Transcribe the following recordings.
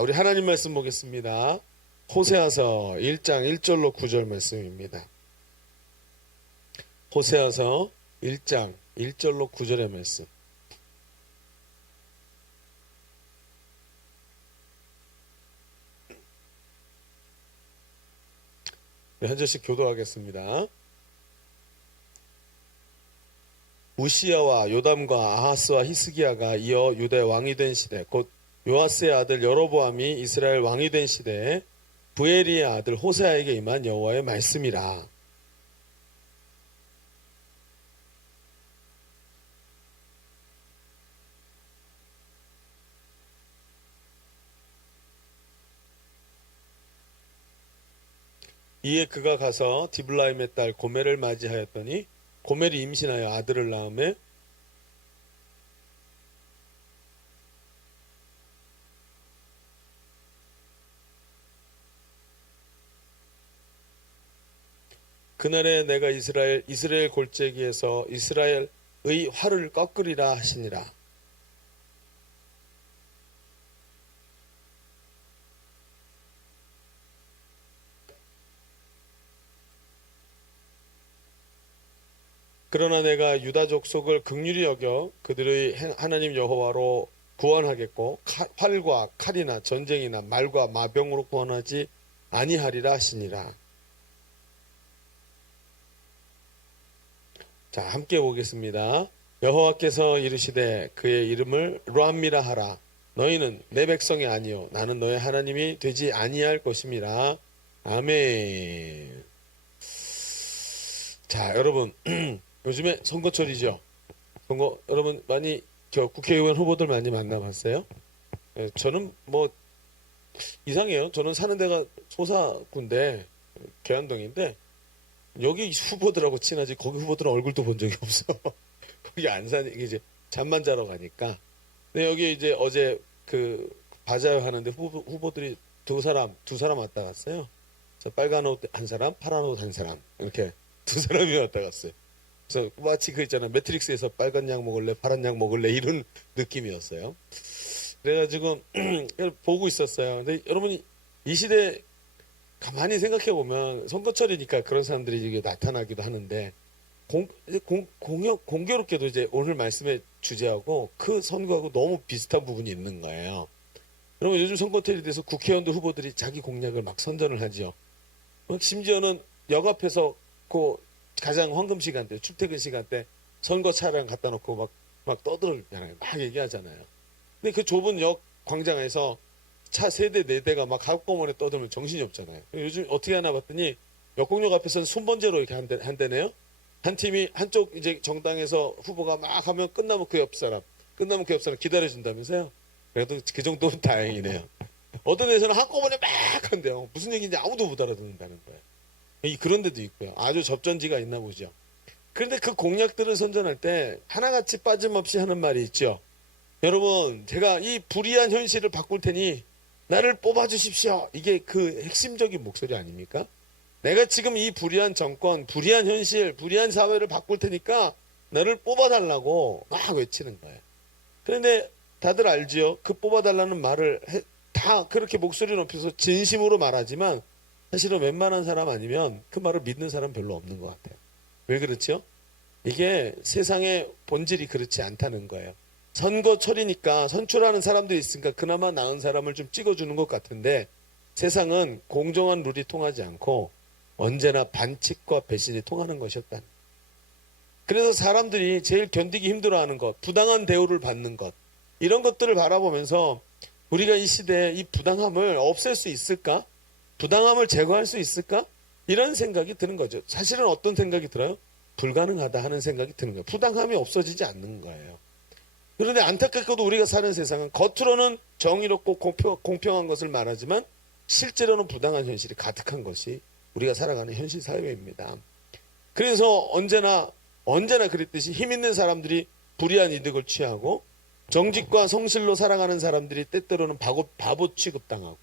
우리 하나님 말씀 보겠습니다. 호세아서 1장 1절로 9절 말씀입니다. 호세아서 1장 1절로 9절의 말씀. 한 절씩 교도하겠습니다. 우시야와 요담과 아하스와 히스기야가 이어 유대 왕이 된 시대, 곧 요아스의 아들 여로보암이 이스라엘 왕이 된 시대에 부엘리의 아들 호세아에게 임한 여호와의 말씀이라. 이에 그가 가서 디블라임의 딸 고멜을 맞이하였더니 고멜이 임신하여 아들을 낳음에 그날에 내가 이스라엘 골짜기에서 이스라엘의 활을 꺾으리라 하시니라. 그러나 내가 유다 족속을 긍휼히 여겨 그들의 하나님 여호와로 구원하겠고 활과 칼이나 전쟁이나 말과 마병으로 구원하지 아니하리라 하시니라. 자, 함께 보겠습니다. 여호와께서 이르시되 그의 이름을 루암미라 하라. 너희는 내 백성이 아니요 나는 너의 하나님이 되지 아니할 것임이라. 아멘. 자, 여러분 요즘에 선거철이죠. 여러분 많이 국회의원 후보들 많이 만나봤어요? 저는 뭐 이상해요. 저는 사는 데가 소사구인데 계안동인데 여기 후보들하고 친하지 거기 후보들은 얼굴도 본 적이 없어. 거기 안 사니 이제 잠만 자러 가니까. 근데 여기 이제 어제 그 바자회 하는데 후보들이 두 사람 왔다 갔어요. 빨간 옷 한 사람, 파란 옷 한 사람 이렇게 두 사람이 왔다 갔어요. 그래서 마치 그 있잖아, 매트릭스에서 빨간 약 먹을래 파란 약 먹을래 이런 느낌이었어요. 그래가지고 보고 있었어요. 근데 여러분이 이 시대 가만히 생각해 보면 선거철이니까 그런 사람들이 이게 나타나기도 하는데 공교롭게도 이제 오늘 말씀의 주제하고 그 선거하고 너무 비슷한 부분이 있는 거예요. 여러분 요즘 선거철이 돼서 국회의원들 후보들이 자기 공약을 막 선전을 하죠. 심지어는 역 앞에서 그 가장 황금 시간대, 출퇴근 시간대 선거 차량 갖다 놓고 막 떠들잖아요. 막 얘기하잖아요. 근데 그 좁은 역 광장에서 차 3대, 4대가 막 한꺼번에 떠들면 정신이 없잖아요. 요즘 어떻게 하나 봤더니 역공역 앞에서는 손번제로 이렇게 한대네요. 한 팀이 한쪽 이제 정당에서 후보가 막 하면 끝나면 그 옆 사람 기다려준다면서요. 그래도 그 정도는 다행이네요. 어떤 데서는 한꺼번에 막 한대요. 무슨 얘기인지 아무도 못 알아듣는다는 거예요. 그런 데도 있고요. 아주 접전지가 있나 보죠. 그런데 그 공약들을 선전할 때 하나같이 빠짐없이 하는 말이 있죠. 여러분, 제가 이 불의한 현실을 바꿀 테니 나를 뽑아주십시오. 이게 그 핵심적인 목소리 아닙니까? 내가 지금 이 불의한 정권, 불의한 현실, 불의한 사회를 바꿀 테니까 나를 뽑아달라고 막 외치는 거예요. 그런데 다들 알지요? 그 뽑아달라는 말을 다 그렇게 목소리 높여서 진심으로 말하지만 사실은 웬만한 사람 아니면 그 말을 믿는 사람 별로 없는 것 같아요. 왜 그렇죠? 이게 세상의 본질이 그렇지 않다는 거예요. 선거철이니까 선출하는 사람도 있으니까 그나마 나은 사람을 좀 찍어주는 것 같은데 세상은 공정한 룰이 통하지 않고 언제나 반칙과 배신이 통하는 것이었다. 그래서 사람들이 제일 견디기 힘들어하는 것, 부당한 대우를 받는 것, 이런 것들을 바라보면서 우리가 이 시대에 이 부당함을 없앨 수 있을까? 부당함을 제거할 수 있을까? 이런 생각이 드는 거죠. 사실은 어떤 생각이 들어요? 불가능하다 하는 생각이 드는 거예요. 부당함이 없어지지 않는 거예요. 그런데 안타깝게도 우리가 사는 세상은 겉으로는 정의롭고 공평한 것을 말하지만 실제로는 부당한 현실이 가득한 것이 우리가 살아가는 현실 사회입니다. 그래서 언제나 그랬듯이 힘 있는 사람들이 불의한 이득을 취하고 정직과 성실로 살아가는 사람들이 때때로는 바보 취급당하고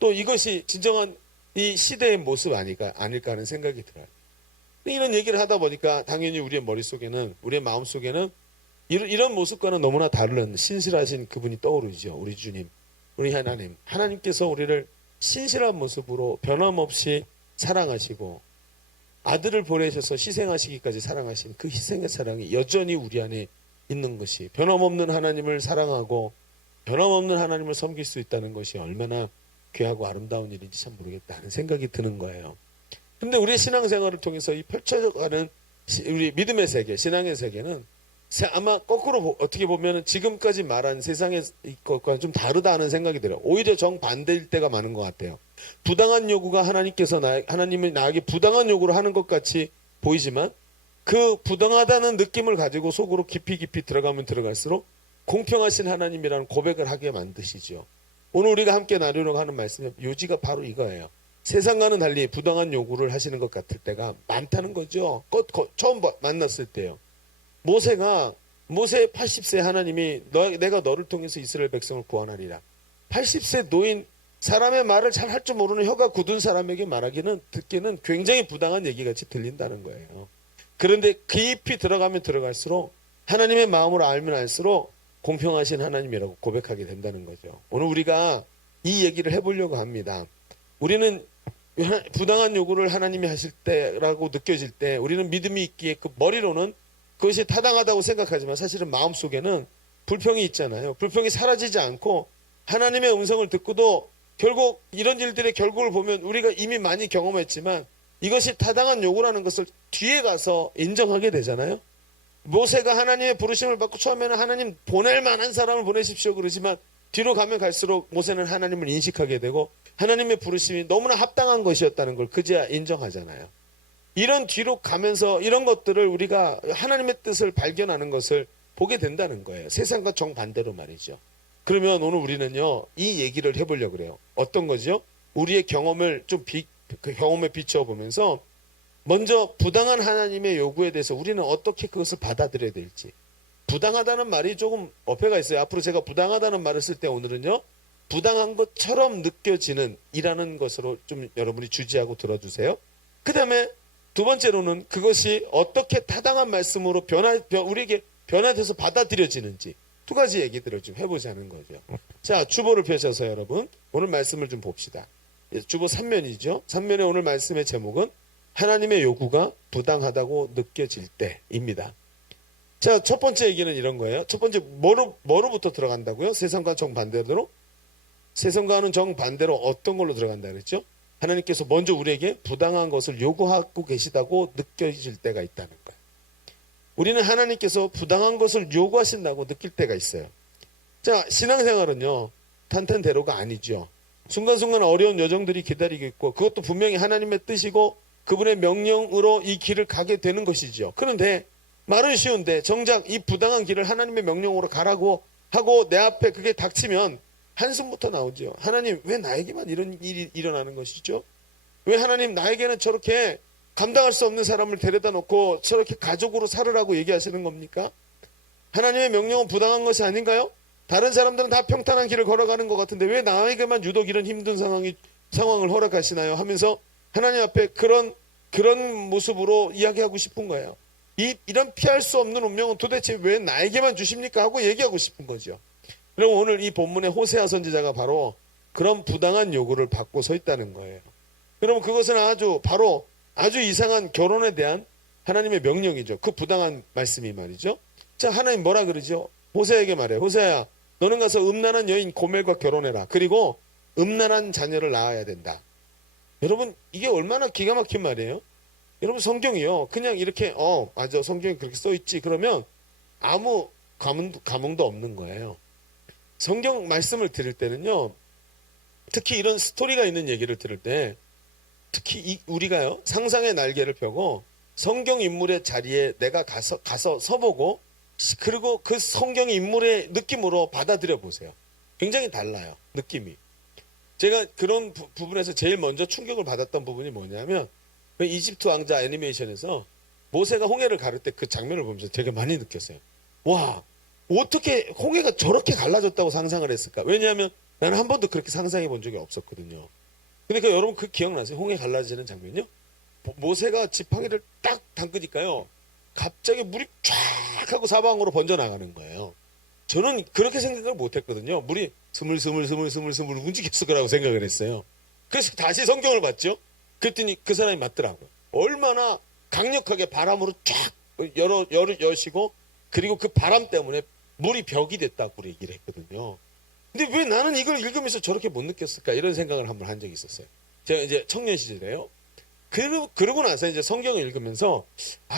또 이것이 진정한 이 시대의 모습 아닐까 하는 생각이 들어요. 이런 얘기를 하다 보니까 당연히 우리의 머릿속에는, 우리의 마음속에는 이런 모습과는 너무나 다른 신실하신 그분이 떠오르죠. 우리 주님. 우리 하나님께서 우리를 신실한 모습으로 변함없이 사랑하시고 아들을 보내셔서 희생하시기까지 사랑하신 그 희생의 사랑이 여전히 우리 안에 있는 것이, 변함없는 하나님을 사랑하고 변함없는 하나님을 섬길 수 있다는 것이 얼마나 귀하고 아름다운 일인지 참 모르겠다는 생각이 드는 거예요. 근데 우리의 신앙생활을 통해서 이 펼쳐가는 우리 믿음의 세계, 신앙의 세계는 아마 거꾸로 어떻게 보면 지금까지 말한 세상의 것과 좀 다르다 하는 생각이 들어요. 오히려 정반대일 때가 많은 것 같아요. 부당한 요구가 하나님이 나에게 부당한 요구를 하는 것 같이 보이지만 그 부당하다는 느낌을 가지고 속으로 깊이 들어가면 들어갈수록 공평하신 하나님이라는 고백을 하게 만드시죠. 오늘 우리가 함께 나누려고 하는 말씀의 요지가 바로 이거예요. 세상과는 달리 부당한 요구를 하시는 것 같을 때가 많다는 거죠. 처음 만났을 때요. 모세 80세 하나님이 내가 너를 통해서 이스라엘 백성을 구원하리라. 80세 노인, 사람의 말을 잘 할 줄 모르는 혀가 굳은 사람에게 듣기는 굉장히 부당한 얘기같이 들린다는 거예요. 그런데 깊이 들어가면 들어갈수록 하나님의 마음으로 알면 알수록 공평하신 하나님이라고 고백하게 된다는 거죠. 오늘 우리가 이 얘기를 해보려고 합니다. 우리는 부당한 요구를 하나님이 하실 때라고 느껴질 때 우리는 믿음이 있기에 그 머리로는 그것이 타당하다고 생각하지만 사실은 마음속에는 불평이 있잖아요. 불평이 사라지지 않고 하나님의 음성을 듣고도 결국 이런 일들의 결국을 보면 우리가 이미 많이 경험했지만 이것이 타당한 요구라는 것을 뒤에 가서 인정하게 되잖아요. 모세가 하나님의 부르심을 받고 처음에는 하나님 보낼 만한 사람을 보내십시오 그러지만 뒤로 가면 갈수록 모세는 하나님을 인식하게 되고 하나님의 부르심이 너무나 합당한 것이었다는 걸 그제야 인정하잖아요. 이런 뒤로 가면서 이런 것들을 우리가 하나님의 뜻을 발견하는 것을 보게 된다는 거예요. 세상과 정반대로 말이죠. 그러면 오늘 우리는요, 이 얘기를 해보려고 그래요. 어떤 거죠? 우리의 경험을 그 경험에 비춰보면서 먼저 부당한 하나님의 요구에 대해서 우리는 어떻게 그것을 받아들여야 될지. 부당하다는 말이 조금 어폐가 있어요. 앞으로 제가 부당하다는 말을 쓸 때 오늘은요, 부당한 것처럼 느껴지는 이라는 것으로 좀 여러분이 주지하고 들어주세요. 그 다음에 두 번째로는 그것이 어떻게 타당한 말씀으로 우리에게 변화돼서 받아들여지는지 두 가지 얘기들을 좀 해보자는 거죠. 자, 주보를 펴셔서 여러분 오늘 말씀을 좀 봅시다. 주보 3면이죠. 3면의 오늘 말씀의 제목은 하나님의 요구가 부당하다고 느껴질 때입니다. 자, 첫 번째 얘기는 이런 거예요. 첫 번째 뭐로부터 들어간다고요? 세상과 정반대로? 세상과는 정반대로 어떤 걸로 들어간다 그랬죠? 하나님께서 먼저 우리에게 부당한 것을 요구하고 계시다고 느껴질 때가 있다는 거예요. 우리는 하나님께서 부당한 것을 요구하신다고 느낄 때가 있어요. 자, 신앙생활은요, 탄탄대로가 아니죠. 순간순간 어려운 여정들이 기다리고 있고 그것도 분명히 하나님의 뜻이고 그분의 명령으로 이 길을 가게 되는 것이죠. 그런데 말은 쉬운데 정작 이 부당한 길을 하나님의 명령으로 가라고 하고 내 앞에 그게 닥치면 한숨부터 나오죠. 하나님, 왜 나에게만 이런 일이 일어나는 것이죠? 왜 하나님 나에게는 저렇게 감당할 수 없는 사람을 데려다 놓고 저렇게 가족으로 살으라고 얘기하시는 겁니까? 하나님의 명령은 부당한 것이 아닌가요? 다른 사람들은 다 평탄한 길을 걸어가는 것 같은데 왜 나에게만 유독 이런 힘든 상황을 허락하시나요? 하면서 하나님 앞에 그런 모습으로 이야기하고 싶은 거예요. 이런 피할 수 없는 운명은 도대체 왜 나에게만 주십니까? 하고 얘기하고 싶은 거죠. 그럼 오늘 이 본문의 호세아 선지자가 바로 그런 부당한 요구를 받고 서 있다는 거예요. 그러면 그것은 아주 이상한 결혼에 대한 하나님의 명령이죠. 그 부당한 말씀이 말이죠. 자, 하나님 뭐라 그러죠? 호세아에게 말해요. 호세아야, 너는 가서 음란한 여인 고멜과 결혼해라. 그리고 음란한 자녀를 낳아야 된다. 여러분, 이게 얼마나 기가 막힌 말이에요? 여러분, 성경이요. 그냥 이렇게 맞아, 성경에 그렇게 써있지. 그러면 아무 감흥도 없는 거예요. 성경 말씀을 들을 때는요, 특히 이런 스토리가 있는 얘기를 들을 때, 특히 우리가요, 상상의 날개를 펴고 성경 인물의 자리에 내가 가서 서보고, 그리고 그 성경 인물의 느낌으로 받아들여 보세요. 굉장히 달라요, 느낌이. 제가 그런 부분에서 제일 먼저 충격을 받았던 부분이 뭐냐면, 그 이집트 왕자 애니메이션에서 모세가 홍해를 가를 때 그 장면을 보면서 되게 많이 느꼈어요. 와, 어떻게 홍해가 저렇게 갈라졌다고 상상을 했을까? 왜냐하면 나는 한 번도 그렇게 상상해 본 적이 없었거든요. 그러니까 여러분 그 기억나세요? 홍해 갈라지는 장면요? 모세가 지팡이를 딱 담그니까요, 갑자기 물이 쫙 하고 사방으로 번져나가는 거예요. 저는 그렇게 생각을 못했거든요. 물이 스물스물 움직였을 거라고 생각을 했어요. 그래서 다시 성경을 봤죠. 그랬더니 그 사람이 맞더라고요. 얼마나 강력하게 바람으로 쫙 여시고 그리고 그 바람 때문에 물이 벽이 됐다고 얘기를 했거든요. 근데 왜 나는 이걸 읽으면서 저렇게 못 느꼈을까 이런 생각을 한번 한 적이 있었어요. 제가 이제 청년 시절에요. 그러고 나서 이제 성경을 읽으면서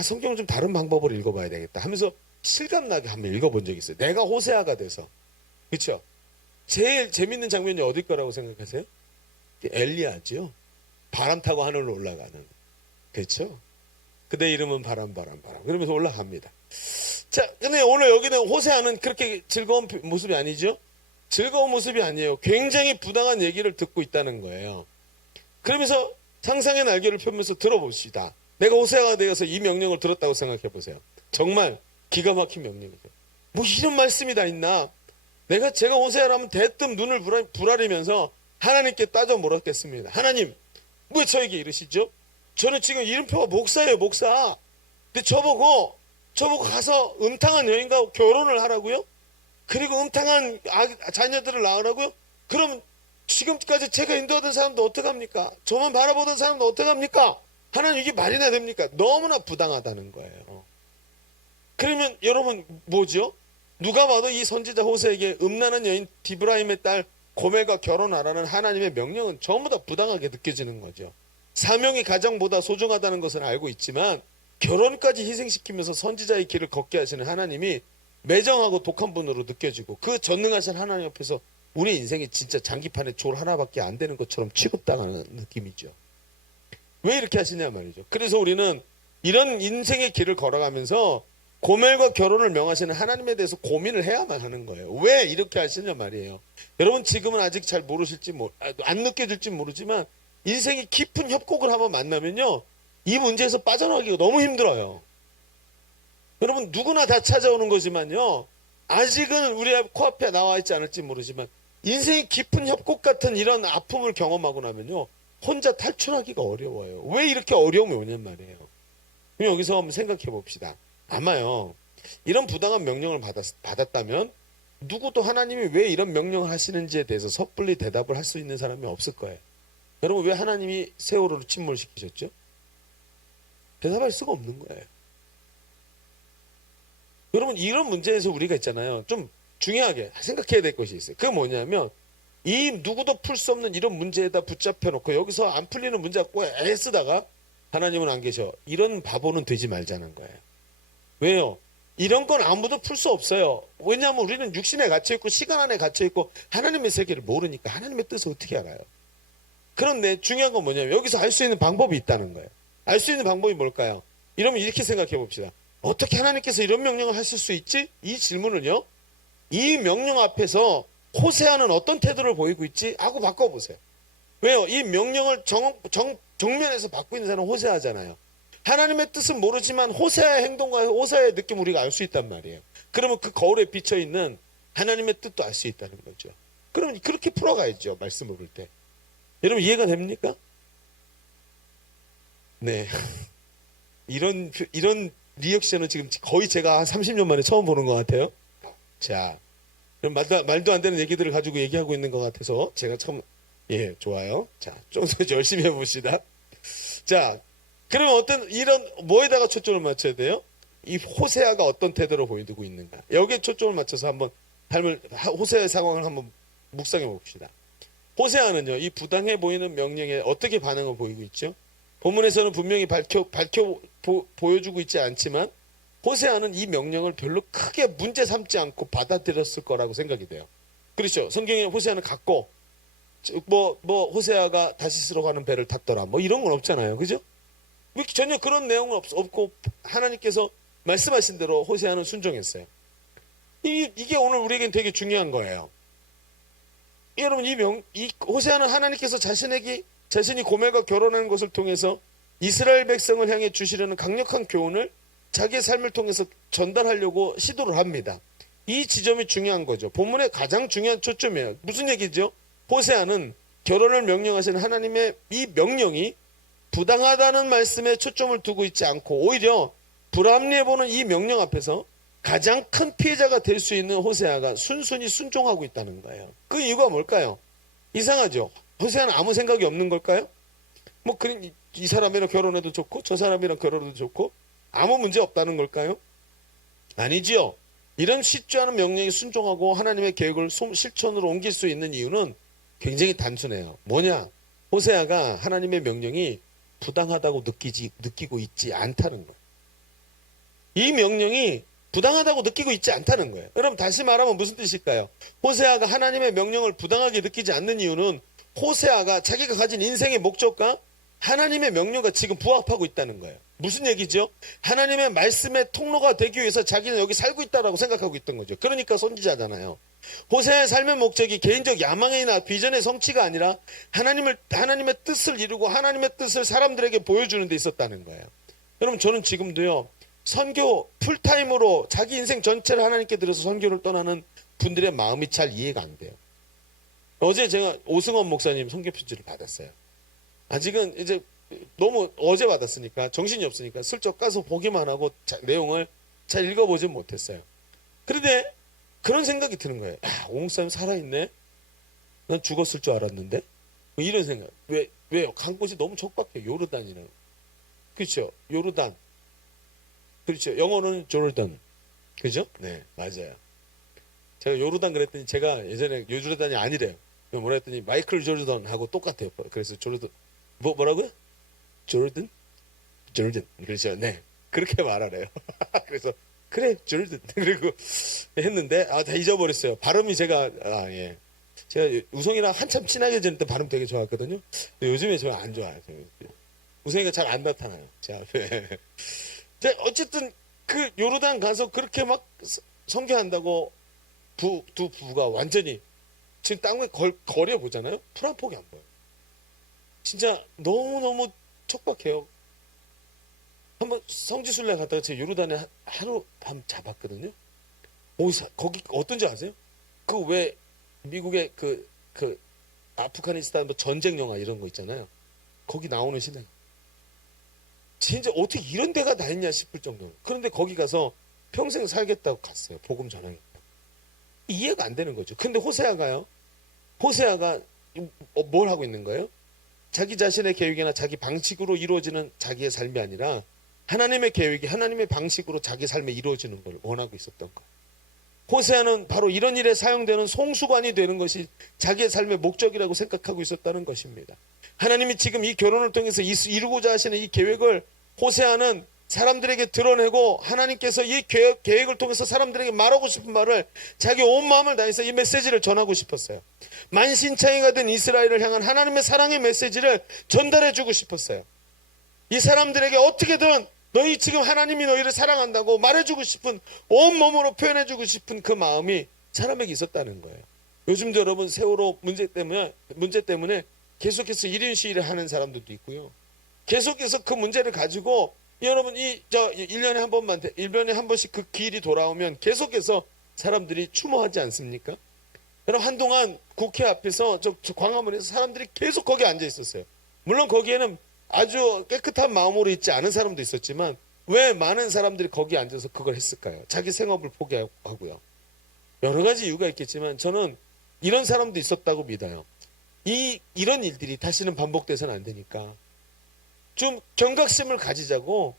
성경을 좀 다른 방법으로 읽어봐야 되겠다 하면서 실감나게 한번 읽어본 적이 있어요. 내가 호세아가 돼서. 그렇죠? 제일 재밌는 장면이 어딜 거라고 생각하세요? 엘리야죠. 바람 타고 하늘로 올라가는. 그렇죠? 그대 이름은 바람. 그러면서 올라갑니다. 자, 근데 오늘 여기는 호세아는 그렇게 즐거운 모습이 아니죠? 즐거운 모습이 아니에요. 굉장히 부당한 얘기를 듣고 있다는 거예요. 그러면서 상상의 날개를 펴면서 들어봅시다. 내가 호세아가 되어서 이 명령을 들었다고 생각해 보세요. 정말 기가 막힌 명령이죠. 뭐 이런 말씀이 다 있나? 제가 호세아라면 대뜸 눈을 부라리면서 하나님께 따져 물었겠습니다. 하나님, 왜 저에게 이러시죠? 저는 지금 이름표가 목사예요, 목사. 근데 저보고 가서 음탕한 여인과 결혼을 하라고요? 그리고 음탕한 자녀들을 낳으라고요? 그럼 지금까지 제가 인도하던 사람도 어떡합니까? 저만 바라보던 사람도 어떡합니까? 하나님 이게 말이나 됩니까? 너무나 부당하다는 거예요. 그러면 여러분 뭐죠? 누가 봐도 이 선지자 호세에게 음란한 여인 디브라임의 딸 고멜과 결혼하라는 하나님의 명령은 전부 다 부당하게 느껴지는 거죠. 사명이 가장보다 소중하다는 것은 알고 있지만 결혼까지 희생시키면서 선지자의 길을 걷게 하시는 하나님이 매정하고 독한 분으로 느껴지고 그 전능하신 하나님 앞에서 우리 인생이 진짜 장기판에 졸 하나밖에 안 되는 것처럼 취급당하는 느낌이죠. 왜 이렇게 하시냐 말이죠. 그래서 우리는 이런 인생의 길을 걸어가면서 고멜과 결혼을 명하시는 하나님에 대해서 고민을 해야만 하는 거예요. 왜 이렇게 하시냐 말이에요. 여러분 지금은 아직 잘 모르실지 안 느껴질지 모르지만 인생이 깊은 협곡을 한번 만나면요. 이 문제에서 빠져나가기가 너무 힘들어요. 여러분 누구나 다 찾아오는 거지만요. 아직은 우리 코앞에 나와 있지 않을지 모르지만 인생이 깊은 협곡 같은 이런 아픔을 경험하고 나면요. 혼자 탈출하기가 어려워요. 왜 이렇게 어려움이 오냔 말이에요. 그럼 여기서 한번 생각해 봅시다. 아마요. 이런 부당한 명령을 받았다면 누구도 하나님이 왜 이런 명령을 하시는지에 대해서 섣불리 대답을 할 수 있는 사람이 없을 거예요. 여러분 왜 하나님이 세월호를 침몰시키셨죠? 대답할 수가 없는 거예요. 여러분 이런 문제에서 우리가 있잖아요. 좀 중요하게 생각해야 될 것이 있어요. 그게 뭐냐면 이 누구도 풀 수 없는 이런 문제에다 붙잡혀 놓고 여기서 안 풀리는 문제 갖고 애쓰다가 하나님은 안 계셔. 이런 바보는 되지 말자는 거예요. 왜요? 이런 건 아무도 풀 수 없어요. 왜냐하면 우리는 육신에 갇혀있고 시간 안에 갇혀있고 하나님의 세계를 모르니까 하나님의 뜻을 어떻게 알아요? 그런데 중요한 건 뭐냐면 여기서 알 수 있는 방법이 있다는 거예요. 알 수 있는 방법이 뭘까요? 이러면 이렇게 생각해 봅시다. 어떻게 하나님께서 이런 명령을 하실 수 있지? 이 질문을요. 이 명령 앞에서 호세아는 어떤 태도를 보이고 있지? 하고 바꿔보세요. 왜요? 이 명령을 정면에서 받고 있는 사람은 호세아잖아요. 하나님의 뜻은 모르지만 호세아의 행동과 호세아의 느낌 우리가 알 수 있단 말이에요. 그러면 그 거울에 비쳐있는 하나님의 뜻도 알 수 있다는 거죠. 그럼 그렇게 풀어가야죠. 말씀을 볼 때. 여러분 이해가 됩니까? 네. 이런 리액션은 지금 거의 제가 한 30년 만에 처음 보는 것 같아요. 자, 그럼 말도 안 되는 얘기들을 가지고 얘기하고 있는 것 같아서 제가 처음, 좋아요. 자, 좀 더 열심히 해봅시다. 자, 그러면 이런, 뭐에다가 초점을 맞춰야 돼요? 이 호세아가 어떤 태도로 보이고 있는가. 여기에 초점을 맞춰서 한번 호세아의 상황을 한번 묵상해 봅시다. 호세아는요, 이 부당해 보이는 명령에 어떻게 반응을 보이고 있죠? 본문에서는 분명히 보여주고 있지 않지만 호세아는 이 명령을 별로 크게 문제 삼지 않고 받아들였을 거라고 생각이 돼요. 그렇죠. 성경에 호세아는 갔고 호세아가 다시스로 가는 배를 탔더라 이런 건 없잖아요. 그죠? 전혀 그런 내용은 없고 하나님께서 말씀하신 대로 호세아는 순종했어요. 이게 오늘 우리에겐 되게 중요한 거예요. 여러분 이 호세아는 하나님께서 자신이 고멜과 결혼하는 것을 통해서 이스라엘 백성을 향해 주시려는 강력한 교훈을 자기의 삶을 통해서 전달하려고 시도를 합니다. 이 지점이 중요한 거죠. 본문의 가장 중요한 초점이에요. 무슨 얘기죠? 호세아는 결혼을 명령하시는 하나님의 이 명령이 부당하다는 말씀에 초점을 두고 있지 않고 오히려 불합리해 보는 이 명령 앞에서 가장 큰 피해자가 될 수 있는 호세아가 순순히 순종하고 있다는 거예요. 그 이유가 뭘까요? 이상하죠. 호세아는 아무 생각이 없는 걸까요? 뭐 그냥 이 사람이랑 결혼해도 좋고 저 사람이랑 결혼해도 좋고 아무 문제 없다는 걸까요? 아니지요. 이런 쉽지 않은 명령에 순종하고 하나님의 계획을 실천으로 옮길 수 있는 이유는 굉장히 단순해요. 뭐냐? 호세아가 하나님의 명령이 부당하다고 느끼고 있지 않다는 거예요. 이 명령이 부당하다고 느끼고 있지 않다는 거예요. 여러분 다시 말하면 무슨 뜻일까요? 호세아가 하나님의 명령을 부당하게 느끼지 않는 이유는 호세아가 자기가 가진 인생의 목적과 하나님의 명령과 지금 부합하고 있다는 거예요. 무슨 얘기죠? 하나님의 말씀의 통로가 되기 위해서 자기는 여기 살고 있다라고 생각하고 있던 거죠. 그러니까 선지자잖아요. 호세아의 삶의 목적이 개인적 야망이나 비전의 성취가 아니라 하나님의 뜻을 이루고 하나님의 뜻을 사람들에게 보여주는 데 있었다는 거예요. 여러분 저는 지금도요. 선교 풀타임으로 자기 인생 전체를 하나님께 드려서 선교를 떠나는 분들의 마음이 잘 이해가 안 돼요. 어제 제가 오승원 목사님 선교 편지를 받았어요. 아직은 이제 너무 어제 받았으니까 정신이 없으니까 슬쩍 가서 보기만 하고 내용을 잘 읽어보진 못했어요. 그런데 그런 생각이 드는 거예요. 오 목사님 살아있네? 난 죽었을 줄 알았는데? 뭐 이런 생각. 왜요? 간 곳이 너무 척박해요. 요르단이라는. 그렇죠? 요르단. 그렇죠. 영어는 조르단. 그죠? 네, 맞아요. 제가 요르단 그랬더니 제가 예전에 요르단이 아니래요. 뭐라 했더니 마이클 조르단하고 똑같아요. 그래서 조르단. 뭐라고요? 조르단? 조르단. 그렇죠. 네. 그렇게 말하래요. 그래서 그래, 조르단. 그리고 했는데 다 잊어버렸어요. 발음이 제가 예. 제가 우성이랑 한참 친하게 지낼 때 발음 되게 좋았거든요. 근데 요즘에 저 안 좋아요. 우성이가 잘 안 나타나요. 제 앞에. 어쨌든 그 요르단 가서 그렇게 막 선교한다고 두 부부가 완전히 지금 땅에 거려 보잖아요. 풀 한 폭이 안 보여요. 진짜 너무너무 촉박해요. 한번 성지순례 갔다가 제가 요르단에 하루 밤 잡았거든요. 거기 어떤지 아세요? 그 왜 미국의 그 아프가니스탄 뭐 전쟁 영화 이런 거 있잖아요. 거기 나오는 신앙. 진짜 어떻게 이런 데가 다 있냐 싶을 정도로. 그런데 거기 가서 평생 살겠다고 갔어요. 복음 전하겠다. 이해가 안 되는 거죠. 근데 호세아가 뭘 하고 있는 거예요? 자기 자신의 계획이나 자기 방식으로 이루어지는 자기의 삶이 아니라 하나님의 계획이 하나님의 방식으로 자기 삶에 이루어지는 걸 원하고 있었던 거예요. 호세아는 바로 이런 일에 사용되는 송수관이 되는 것이 자기의 삶의 목적이라고 생각하고 있었다는 것입니다. 하나님이 지금 이 결혼을 통해서 이루고자 하시는 이 계획을 호세아는 사람들에게 드러내고 하나님께서 이 계획을 통해서 사람들에게 말하고 싶은 말을 자기 온 마음을 다해서 이 메시지를 전하고 싶었어요. 만신창이가 된 이스라엘을 향한 하나님의 사랑의 메시지를 전달해주고 싶었어요. 이 사람들에게 어떻게든 너희 지금 하나님이 너희를 사랑한다고 말해주고 싶은 온몸으로 표현해주고 싶은 그 마음이 사람에게 있었다는 거예요. 요즘도 여러분 세월호 문제 때문에 계속해서 1인 시위를 하는 사람들도 있고요. 계속해서 그 문제를 가지고 여러분 1년에 한 번씩 그 기일이 돌아오면 계속해서 사람들이 추모하지 않습니까? 여러분 한동안 국회 앞에서 저 광화문에서 사람들이 계속 거기 앉아 있었어요. 물론 거기에는 아주 깨끗한 마음으로 있지 않은 사람도 있었지만 왜 많은 사람들이 거기 앉아서 그걸 했을까요? 자기 생업을 포기하고요. 여러 가지 이유가 있겠지만 저는 이런 사람도 있었다고 믿어요. 이런 일들이 다시는 반복돼서는 안 되니까 좀 경각심을 가지자고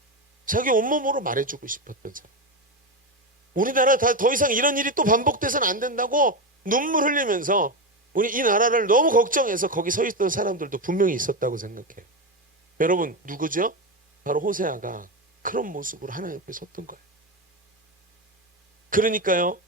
자기 온몸으로 말해주고 싶었던 사람. 우리나라 더 이상 이런 일이 또 반복돼서는 안 된다고 눈물 흘리면서 우리 이 나라를 너무 걱정해서 거기 서 있던 사람들도 분명히 있었다고 생각해요. 여러분 누구죠? 바로 호세아가 그런 모습으로 하나님 앞에 섰던 거예요. 그러니까요.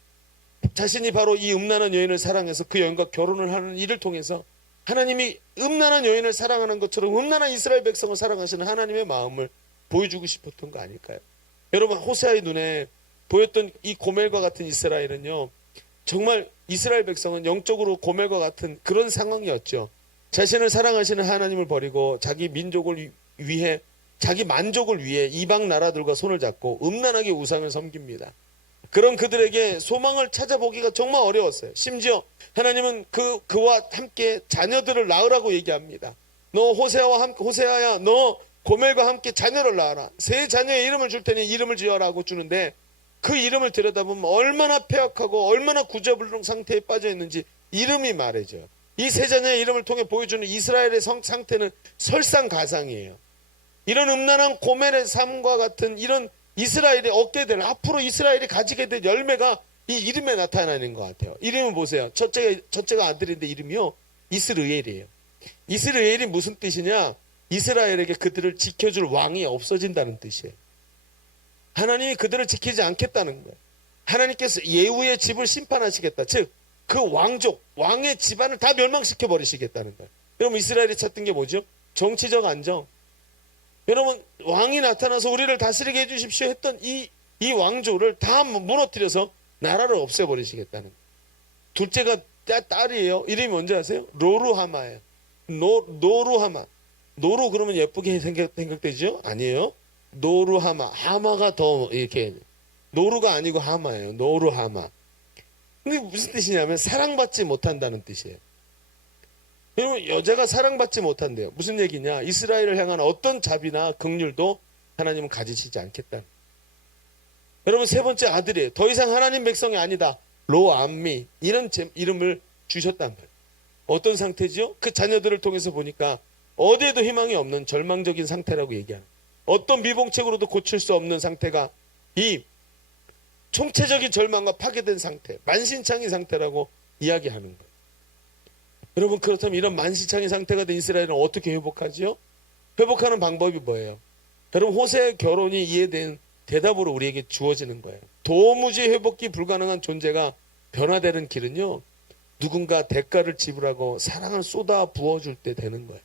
자신이 바로 이 음란한 여인을 사랑해서 그 여인과 결혼을 하는 일을 통해서 하나님이 음란한 여인을 사랑하는 것처럼 음란한 이스라엘 백성을 사랑하시는 하나님의 마음을 보여주고 싶었던 거 아닐까요? 여러분 호세아의 눈에 보였던 이 고멜과 같은 이스라엘은요. 정말 이스라엘 백성은 영적으로 고멜과 같은 그런 상황이었죠. 자신을 사랑하시는 하나님을 버리고 자기 민족을 위해 자기 만족을 위해 이방 나라들과 손을 잡고 음란하게 우상을 섬깁니다. 그런 그들에게 소망을 찾아보기가 정말 어려웠어요. 심지어 하나님은 그와 함께 자녀들을 낳으라고 얘기합니다. 너 호세아야 너 고멜과 함께 자녀를 낳아라. 세 자녀의 이름을 줄 테니 이름을 지어라고 주는데 그 이름을 들여다보면 얼마나 폐역하고 얼마나 구제불능 상태에 빠져 있는지 이름이 말해줘요. 이 세 자녀의 이름을 통해 보여주는 이스라엘의 상태는 설상가상이에요. 이런 음란한 고멜의 삶과 같은 이런 이스라엘이 얻게 될, 앞으로 이스라엘이 가지게 될 열매가 이 이름에 나타나는 것 같아요. 이름을 보세요. 첫째가 아들인데 이름이요, 이스르엘이에요. 이스라엘이 무슨 뜻이냐? 이스라엘에게 그들을 지켜줄 왕이 없어진다는 뜻이에요. 하나님이 그들을 지키지 않겠다는 거예요. 하나님께서 예후의 집을 심판하시겠다. 즉 그 왕족, 왕의 집안을 다 멸망시켜 버리시겠다는 거예요. 여러분, 이스라엘이 찾던 게 뭐죠? 정치적 안정. 여러분, 왕이 나타나서 우리를 다스리게 해주십시오 했던 이 왕조를 다 무너뜨려서 나라를 없애버리시겠다는 거예요. 둘째가 딸이에요. 이름이 뭔지 아세요? 로루하마예요. 노루하마. 노루 그러면 예쁘게 생각되죠? 아니에요. 노루하마. 하마가 더 이렇게, 노루가 아니고 하마예요. 노루하마. 근데 무슨 뜻이냐면 사랑받지 못한다는 뜻이에요. 여러분, 여자가 사랑받지 못한대요. 무슨 얘기냐? 이스라엘을 향한 어떤 자비나 긍휼도 하나님은 가지시지 않겠다는. 여러분, 세 번째 아들이에요. 더 이상 하나님 백성이 아니다. 로암미. 이런 이름을 주셨단 말이에요. 어떤 상태죠? 그 자녀들을 통해서 보니까 어디에도 희망이 없는 절망적인 상태라고 얘기하는, 어떤 미봉책으로도 고칠 수 없는 상태가 이 총체적인 절망과 파괴된 상태, 만신창이 상태라고 이야기하는 거예요. 여러분, 그렇다면 이런 만신창이 상태가 된 이스라엘은 어떻게 회복하지요? 회복하는 방법이 뭐예요? 여러분, 호세의 결혼이 이에 대한 대답으로 우리에게 주어지는 거예요. 도무지 회복이 불가능한 존재가 변화되는 길은요, 누군가 대가를 지불하고 사랑을 쏟아 부어줄 때 되는 거예요.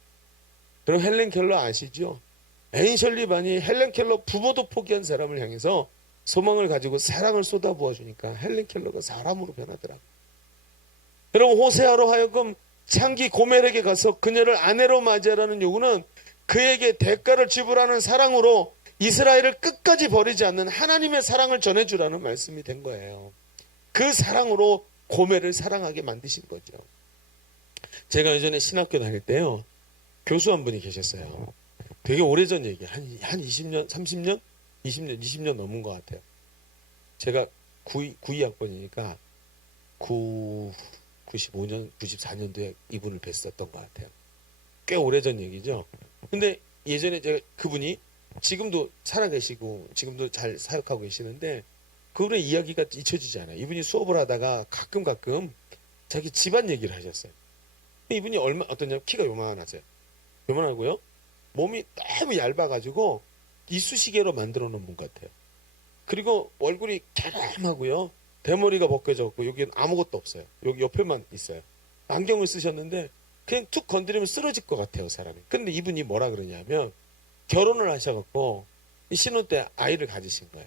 그럼 헬렌 켈러 아시죠? 앤 셜리반이 헬렌 켈러 부모도 포기한 사람을 향해서 소망을 가지고 사랑을 쏟아 부어주니까 헬렌 켈러가 사람으로 변하더라고요. 여러분, 호세아로 하여금 창기 고멜에게 가서 그녀를 아내로 맞이하라는 요구는 그에게 대가를 지불하는 사랑으로 이스라엘을 끝까지 버리지 않는 하나님의 사랑을 전해주라는 말씀이 된 거예요. 그 사랑으로 고멜을 사랑하게 만드신 거죠. 제가 예전에 신학교 다닐 때요, 교수 한 분이 계셨어요. 되게 오래전 얘기예요. 한 20년, 30년? 20년 넘은 것 같아요. 제가 92학번이니까 95년, 94년도에 이분을 뵀었던 것 같아요. 꽤 오래전 얘기죠. 근데 예전에 제가 그분이 지금도 살아계시고 지금도 잘 사역하고 계시는데 그분의 이야기가 잊혀지지 않아요. 이분이 수업을 하다가 가끔 자기 집안 얘기를 하셨어요. 이분이 어떠냐, 키가 요만하세요. 요만하고요, 몸이 너무 얇아가지고 이쑤시개로 만들어 놓은 분 같아요. 그리고 얼굴이 갸름하고요, 대머리가 벗겨졌고 여기는 아무것도 없어요. 여기 옆에만 있어요. 안경을 쓰셨는데 그냥 툭 건드리면 쓰러질 것 같아요, 사람이. 근데 이분이 뭐라 그러냐면 결혼을 하셔갖고 신혼 때 아이를 가지신 거예요.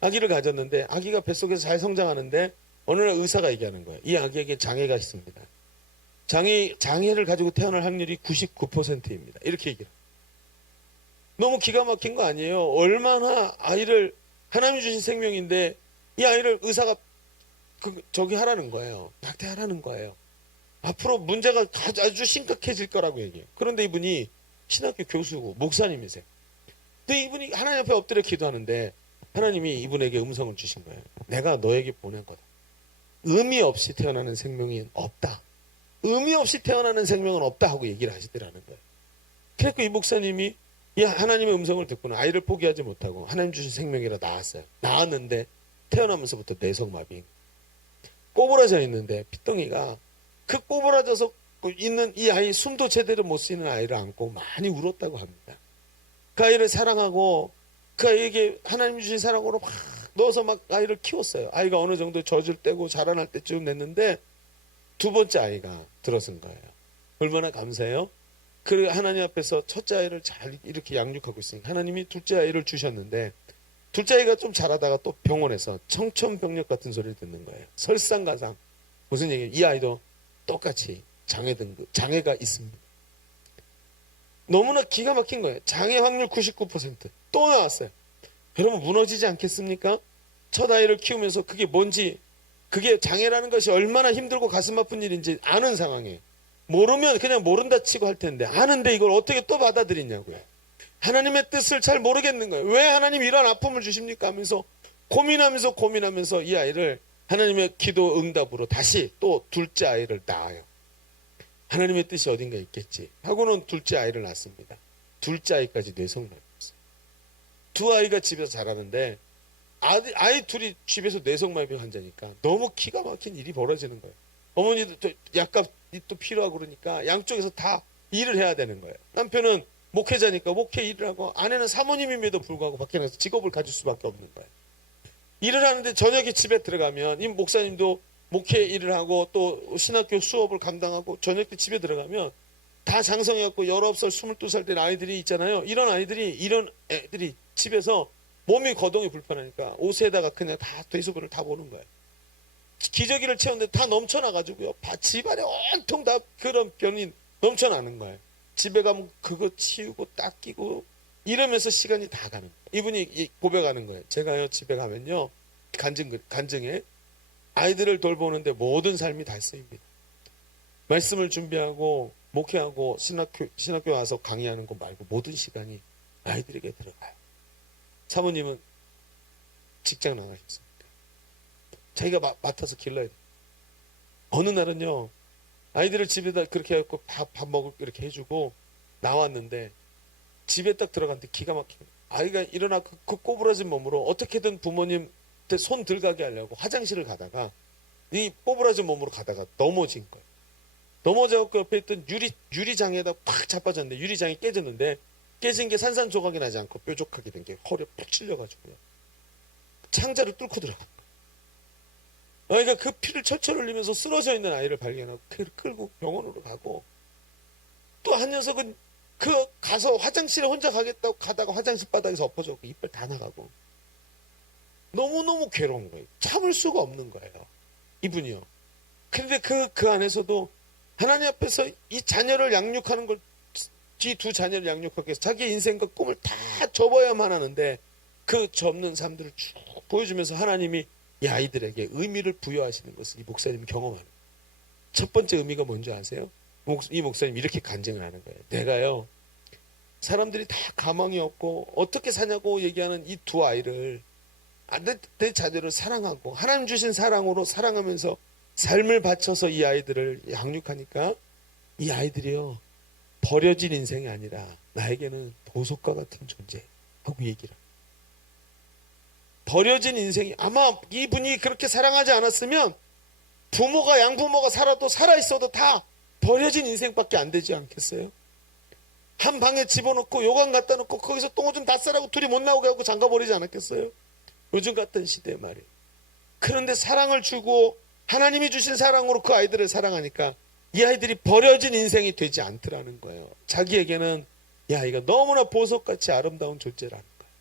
아기를 가졌는데 아기가 뱃속에서 잘 성장하는데 어느 날 의사가 얘기하는 거예요. 이 아기에게 장애가 있습니다. 장애를 가지고 태어날 확률이 99%입니다. 이렇게 얘기를. 너무 기가 막힌 거 아니에요? 얼마나 아이를, 하나님이 주신 생명인데 이 아이를 의사가 저기 하라는 거예요. 낙태하라는 거예요. 앞으로 문제가 아주 심각해질 거라고 얘기해요. 그런데 이분이 신학교 교수고 목사님이세요. 근데 이분이 하나님 앞에 엎드려 기도하는데 하나님이 이분에게 음성을 주신 거예요. 내가 너에게 보낸 거다. 의미 없이 태어나는 생명이 없다. 의미 없이 태어나는 생명은 없다 하고 얘기를 하시더라는 거예요. 그래서 이 목사님이 이 하나님의 음성을 듣고는 아이를 포기하지 못하고 하나님 주신 생명이라 낳았어요. 낳았는데 태어나면서부터 내성마비, 꼬부라져 있는데 피덩이가, 그 꼬부라져서 있는 이 아이, 숨도 제대로 못 쉬는 아이를 안고 많이 울었다고 합니다. 그 아이를 사랑하고 그 아이에게 하나님 주신 사랑으로 막 넣어서 막 아이를 키웠어요. 아이가 어느 정도 젖을 떼고 자라날 때쯤 됐는데 두 번째 아이가 들어선 거예요. 얼마나 감사해요? 그 하나님 앞에서 첫째 아이를 잘 이렇게 양육하고 있으니까 하나님이 둘째 아이를 주셨는데 둘째 아이가 좀 자라다가 또 병원에서 청천벽력 같은 소리를 듣는 거예요. 설상가상. 무슨 얘기예요? 이 아이도 똑같이 장애가 있습니다. 너무나 기가 막힌 거예요. 장애 확률 99%. 또 나왔어요. 여러분, 무너지지 않겠습니까? 첫 아이를 키우면서 그게 뭔지, 그게 장애라는 것이 얼마나 힘들고 가슴 아픈 일인지 아는 상황이에요. 모르면 그냥 모른다 치고 할 텐데 아는데 이걸 어떻게 또 받아들이냐고요. 하나님의 뜻을 잘 모르겠는 거예요. 왜 하나님 이런 아픔을 주십니까 하면서 고민하면서 이 아이를 하나님의 기도 응답으로 다시 또 둘째 아이를 낳아요. 하나님의 뜻이 어딘가 있겠지 하고는 둘째 아이를 낳습니다. 둘째 아이까지 뇌성마비였어요. 두 아이가 집에서 자라는데 아이 둘이 집에서 뇌성마비 환자니까 너무 기가 막힌 일이 벌어지는 거예요. 어머니도 약값이 또 필요하고 그러니까 양쪽에서 다 일을 해야 되는 거예요. 남편은 목회자니까 목회 일을 하고 아내는 사모님임에도 불구하고 밖에 나가서 직업을 가질 수밖에 없는 거예요. 일을 하는데 저녁에 집에 들어가면 이 목사님도 목회 일을 하고 또 신학교 수업을 감당하고 저녁 때 집에 들어가면 다 장성해갖고 19살, 22살 된 아이들이 있잖아요. 이런 애들이 집에서 몸이 거동이 불편하니까 옷에다가 그냥 다 돼지고기를 다 보는 거예요. 기저귀를 채웠는데 다 넘쳐나가지고요. 집안에 온통 다 그런 변이 넘쳐나는 거예요. 집에 가면 그거 치우고 닦이고 이러면서 시간이 다 가는 거예요. 이분이 고백하는 거예요. 제가요 집에 가면요 간증에 아이들을 돌보는데 모든 삶이 다 쓰입니다. 말씀을 준비하고 목회하고 신학교 와서 강의하는 거 말고 모든 시간이 아이들에게 들어가요. 사모님은 직장 나가셨습니다. 자기가 맡아서 길러야 돼요. 어느 날은요 아이들을 집에다 그렇게 해갖고 밥 먹을 이렇게 해주고 나왔는데 집에 딱 들어갔는데 기가 막히고 아이가 일어나 그 꼬부라진 몸으로 어떻게든 부모님한테 손 들가게 하려고 화장실을 가다가 이 꼬부라진 몸으로 가다가 넘어진 거예요. 넘어져갖고 옆에 있던 유리장에다 팍 자빠졌는데 유리장이 깨졌는데 깨진 게 산산조각이 나지 않고 뾰족하게 된 게 허리에 푹 찔려가지고요. 창자를 뚫고 들어간 거예요. 아이가 그 피를 철철 흘리면서 쓰러져 있는 아이를 발견하고 끌고 병원으로 가고 또 한 녀석은 가서 화장실에 혼자 가겠다고 가다가 화장실 바닥에서 엎어져갖고 이빨 다 나가고 너무너무 괴로운 거예요. 참을 수가 없는 거예요. 이분이요. 근데 그 안에서도 하나님 앞에서 이 자녀를 양육하는 걸 이 두 자녀를 양육하기 위해서 자기의 인생과 꿈을 다 접어야만 하는데 그 접는 삶들을 쭉 보여주면서 하나님이 이 아이들에게 의미를 부여하시는 것을 이 목사님이 경험하는 거예요. 첫 번째 의미가 뭔지 아세요? 이 목사님이 이렇게 간증을 하는 거예요. 내가요 사람들이 다 가망이 없고 어떻게 사냐고 얘기하는 이 두 아이를 내 자녀를 사랑하고 하나님 주신 사랑으로 사랑하면서 삶을 바쳐서 이 아이들을 양육하니까 이 아이들이요 버려진 인생이 아니라 나에게는 보석과 같은 존재 하고 얘기를 합니다. 버려진 인생이 아마 이분이 그렇게 사랑하지 않았으면 양부모가 살아있어도 다 버려진 인생밖에 안 되지 않겠어요? 한 방에 집어넣고 요강 갖다 놓고 거기서 똥오줌 다 싸라고 둘이 못 나오게 하고 잠가버리지 않았겠어요? 요즘 같은 시대에 말이에요. 그런데 사랑을 주고 하나님이 주신 사랑으로 그 아이들을 사랑하니까 이 아이들이 버려진 인생이 되지 않더라는 거예요. 자기에게는 이 아이가 너무나 보석같이 아름다운 존재라는 거예요.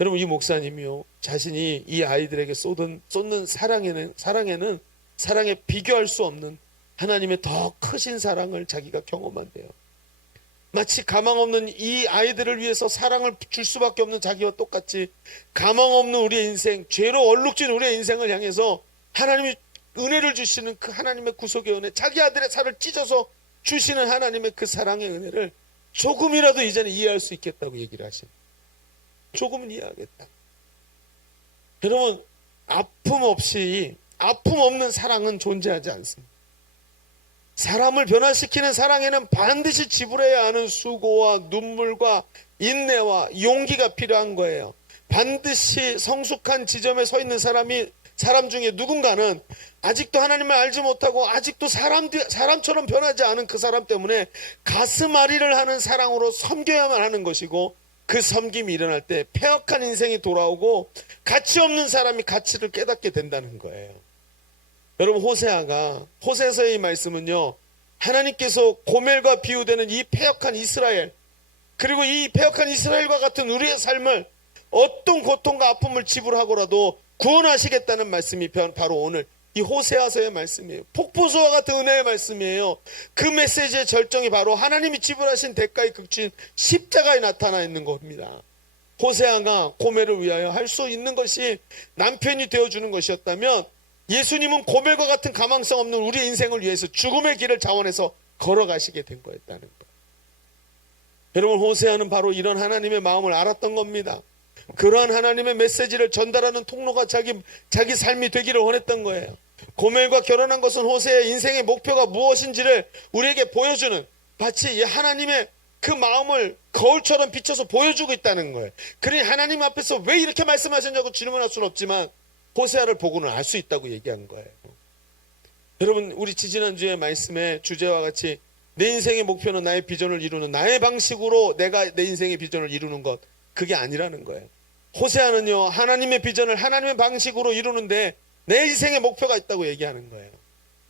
여러분 이 목사님이요 자신이 이 아이들에게 쏟는 사랑에 비교할 수 없는 하나님의 더 크신 사랑을 자기가 경험한대요. 마치 가망 없는 이 아이들을 위해서 사랑을 줄 수밖에 없는 자기와 똑같이 가망 없는 우리의 인생, 죄로 얼룩진 우리의 인생을 향해서 하나님이 은혜를 주시는 그 하나님의 구속의 은혜, 자기 아들의 살을 찢어서 주시는 하나님의 그 사랑의 은혜를 조금이라도 이제는 이해할 수 있겠다고 얘기를 하십니다. 조금은 이해하겠다. 여러분 아픔 없는 사랑은 존재하지 않습니다. 사람을 변화시키는 사랑에는 반드시 지불해야 하는 수고와 눈물과 인내와 용기가 필요한 거예요. 반드시 성숙한 지점에 서 있는 사람 중에 누군가는 아직도 하나님을 알지 못하고 아직도 사람처럼 변하지 않은 그 사람 때문에 가슴앓이를 하는 사랑으로 섬겨야만 하는 것이고 그 섬김이 일어날 때 폐역한 인생이 돌아오고 가치 없는 사람이 가치를 깨닫게 된다는 거예요. 여러분 호세서의 말씀은요 하나님께서 고멜과 비유되는 이 폐역한 이스라엘 그리고 이 폐역한 이스라엘과 같은 우리의 삶을 어떤 고통과 아픔을 지불하고라도 구원하시겠다는 말씀이 바로 오늘 이 호세아서의 말씀이에요. 폭포수와 같은 은혜의 말씀이에요. 그 메시지의 절정이 바로 하나님이 지불하신 대가의 극진 십자가에 나타나 있는 겁니다. 호세아가 고멜을 위하여 할 수 있는 것이 남편이 되어주는 것이었다면 예수님은 고멜과 같은 가망성 없는 우리 인생을 위해서 죽음의 길을 자원해서 걸어가시게 된 거였다는 거예요. 여러분 호세아는 바로 이런 하나님의 마음을 알았던 겁니다. 그러한 하나님의 메시지를 전달하는 통로가 자기 삶이 되기를 원했던 거예요. 고멜과 결혼한 것은 호세의 인생의 목표가 무엇인지를 우리에게 보여주는, 마치 하나님의 그 마음을 거울처럼 비춰서 보여주고 있다는 거예요. 그러니 하나님 앞에서 왜 이렇게 말씀하셨냐고 질문할 수는 없지만 호세아를 보고는 알 수 있다고 얘기한 거예요. 여러분, 우리 지지난주에 말씀의 주제와 같이 내 인생의 목표는 나의 비전을 이루는, 나의 방식으로 내가 내 인생의 비전을 이루는 것, 그게 아니라는 거예요. 호세아는요, 하나님의 비전을 하나님의 방식으로 이루는데 내 인생의 목표가 있다고 얘기하는 거예요.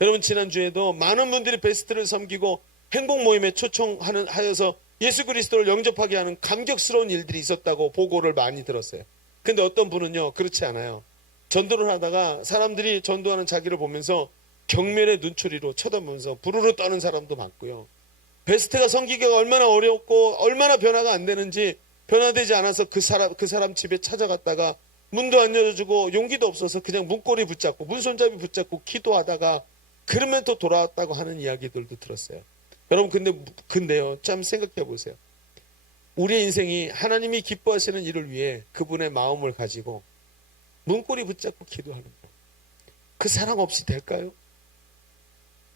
여러분, 지난주에도 많은 분들이 베스트를 섬기고 행복 모임에 초청하여서 예수 그리스도를 영접하게 하는 감격스러운 일들이 있었다고 보고를 많이 들었어요. 근데 어떤 분은요, 그렇지 않아요. 전도를 하다가 사람들이 전도하는 자기를 보면서 경멸의 눈초리로 쳐다보면서 부르르 떠는 사람도 많고요. 베스트가 섬기기가 얼마나 어렵고 얼마나 변화가 안 되는지, 변화되지 않아서 그 사람 집에 찾아갔다가 문도 안 열어주고 용기도 없어서 그냥 문고리 붙잡고 문손잡이 붙잡고 기도하다가 그러면 또 돌아왔다고 하는 이야기들도 들었어요. 여러분, 근데요, 참 생각해 보세요. 우리의 인생이 하나님이 기뻐하시는 일을 위해 그분의 마음을 가지고 문고리 붙잡고 기도하는 것, 그 사랑 없이 될까요?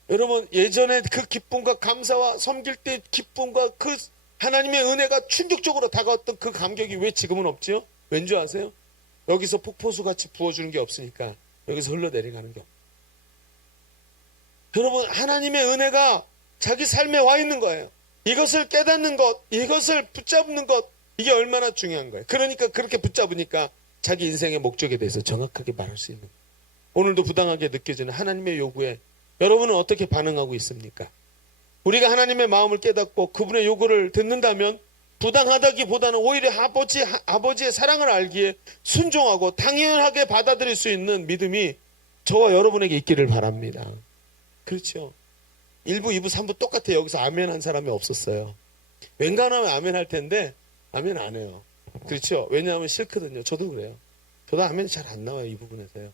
여러분, 예전에 그 기쁨과 감사와 섬길 때 기쁨과 그 하나님의 은혜가 충격적으로 다가왔던 그 감격이 왜 지금은 없죠? 왠지 아세요? 여기서 폭포수같이 부어주는 게 없으니까 여기서 흘러내려가는 게 없어요. 여러분, 하나님의 은혜가 자기 삶에 와 있는 거예요. 이것을 깨닫는 것, 이것을 붙잡는 것, 이게 얼마나 중요한 거예요. 그러니까 그렇게 붙잡으니까 자기 인생의 목적에 대해서 정확하게 말할 수 있는 거예요. 오늘도 부당하게 느껴지는 하나님의 요구에 여러분은 어떻게 반응하고 있습니까? 우리가 하나님의 마음을 깨닫고 그분의 요구를 듣는다면 부당하다기보다는 오히려 아버지의 사랑을 알기에 순종하고 당연하게 받아들일 수 있는 믿음이 저와 여러분에게 있기를 바랍니다. 그렇죠? 1부, 2부, 3부 똑같아요. 여기서 아멘 한 사람이 없었어요. 웬간하면 아멘 할 텐데 아멘 안 해요. 그렇죠? 왜냐하면 싫거든요. 저도 그래요. 저도 아멘이 잘 안 나와요. 이 부분에서요.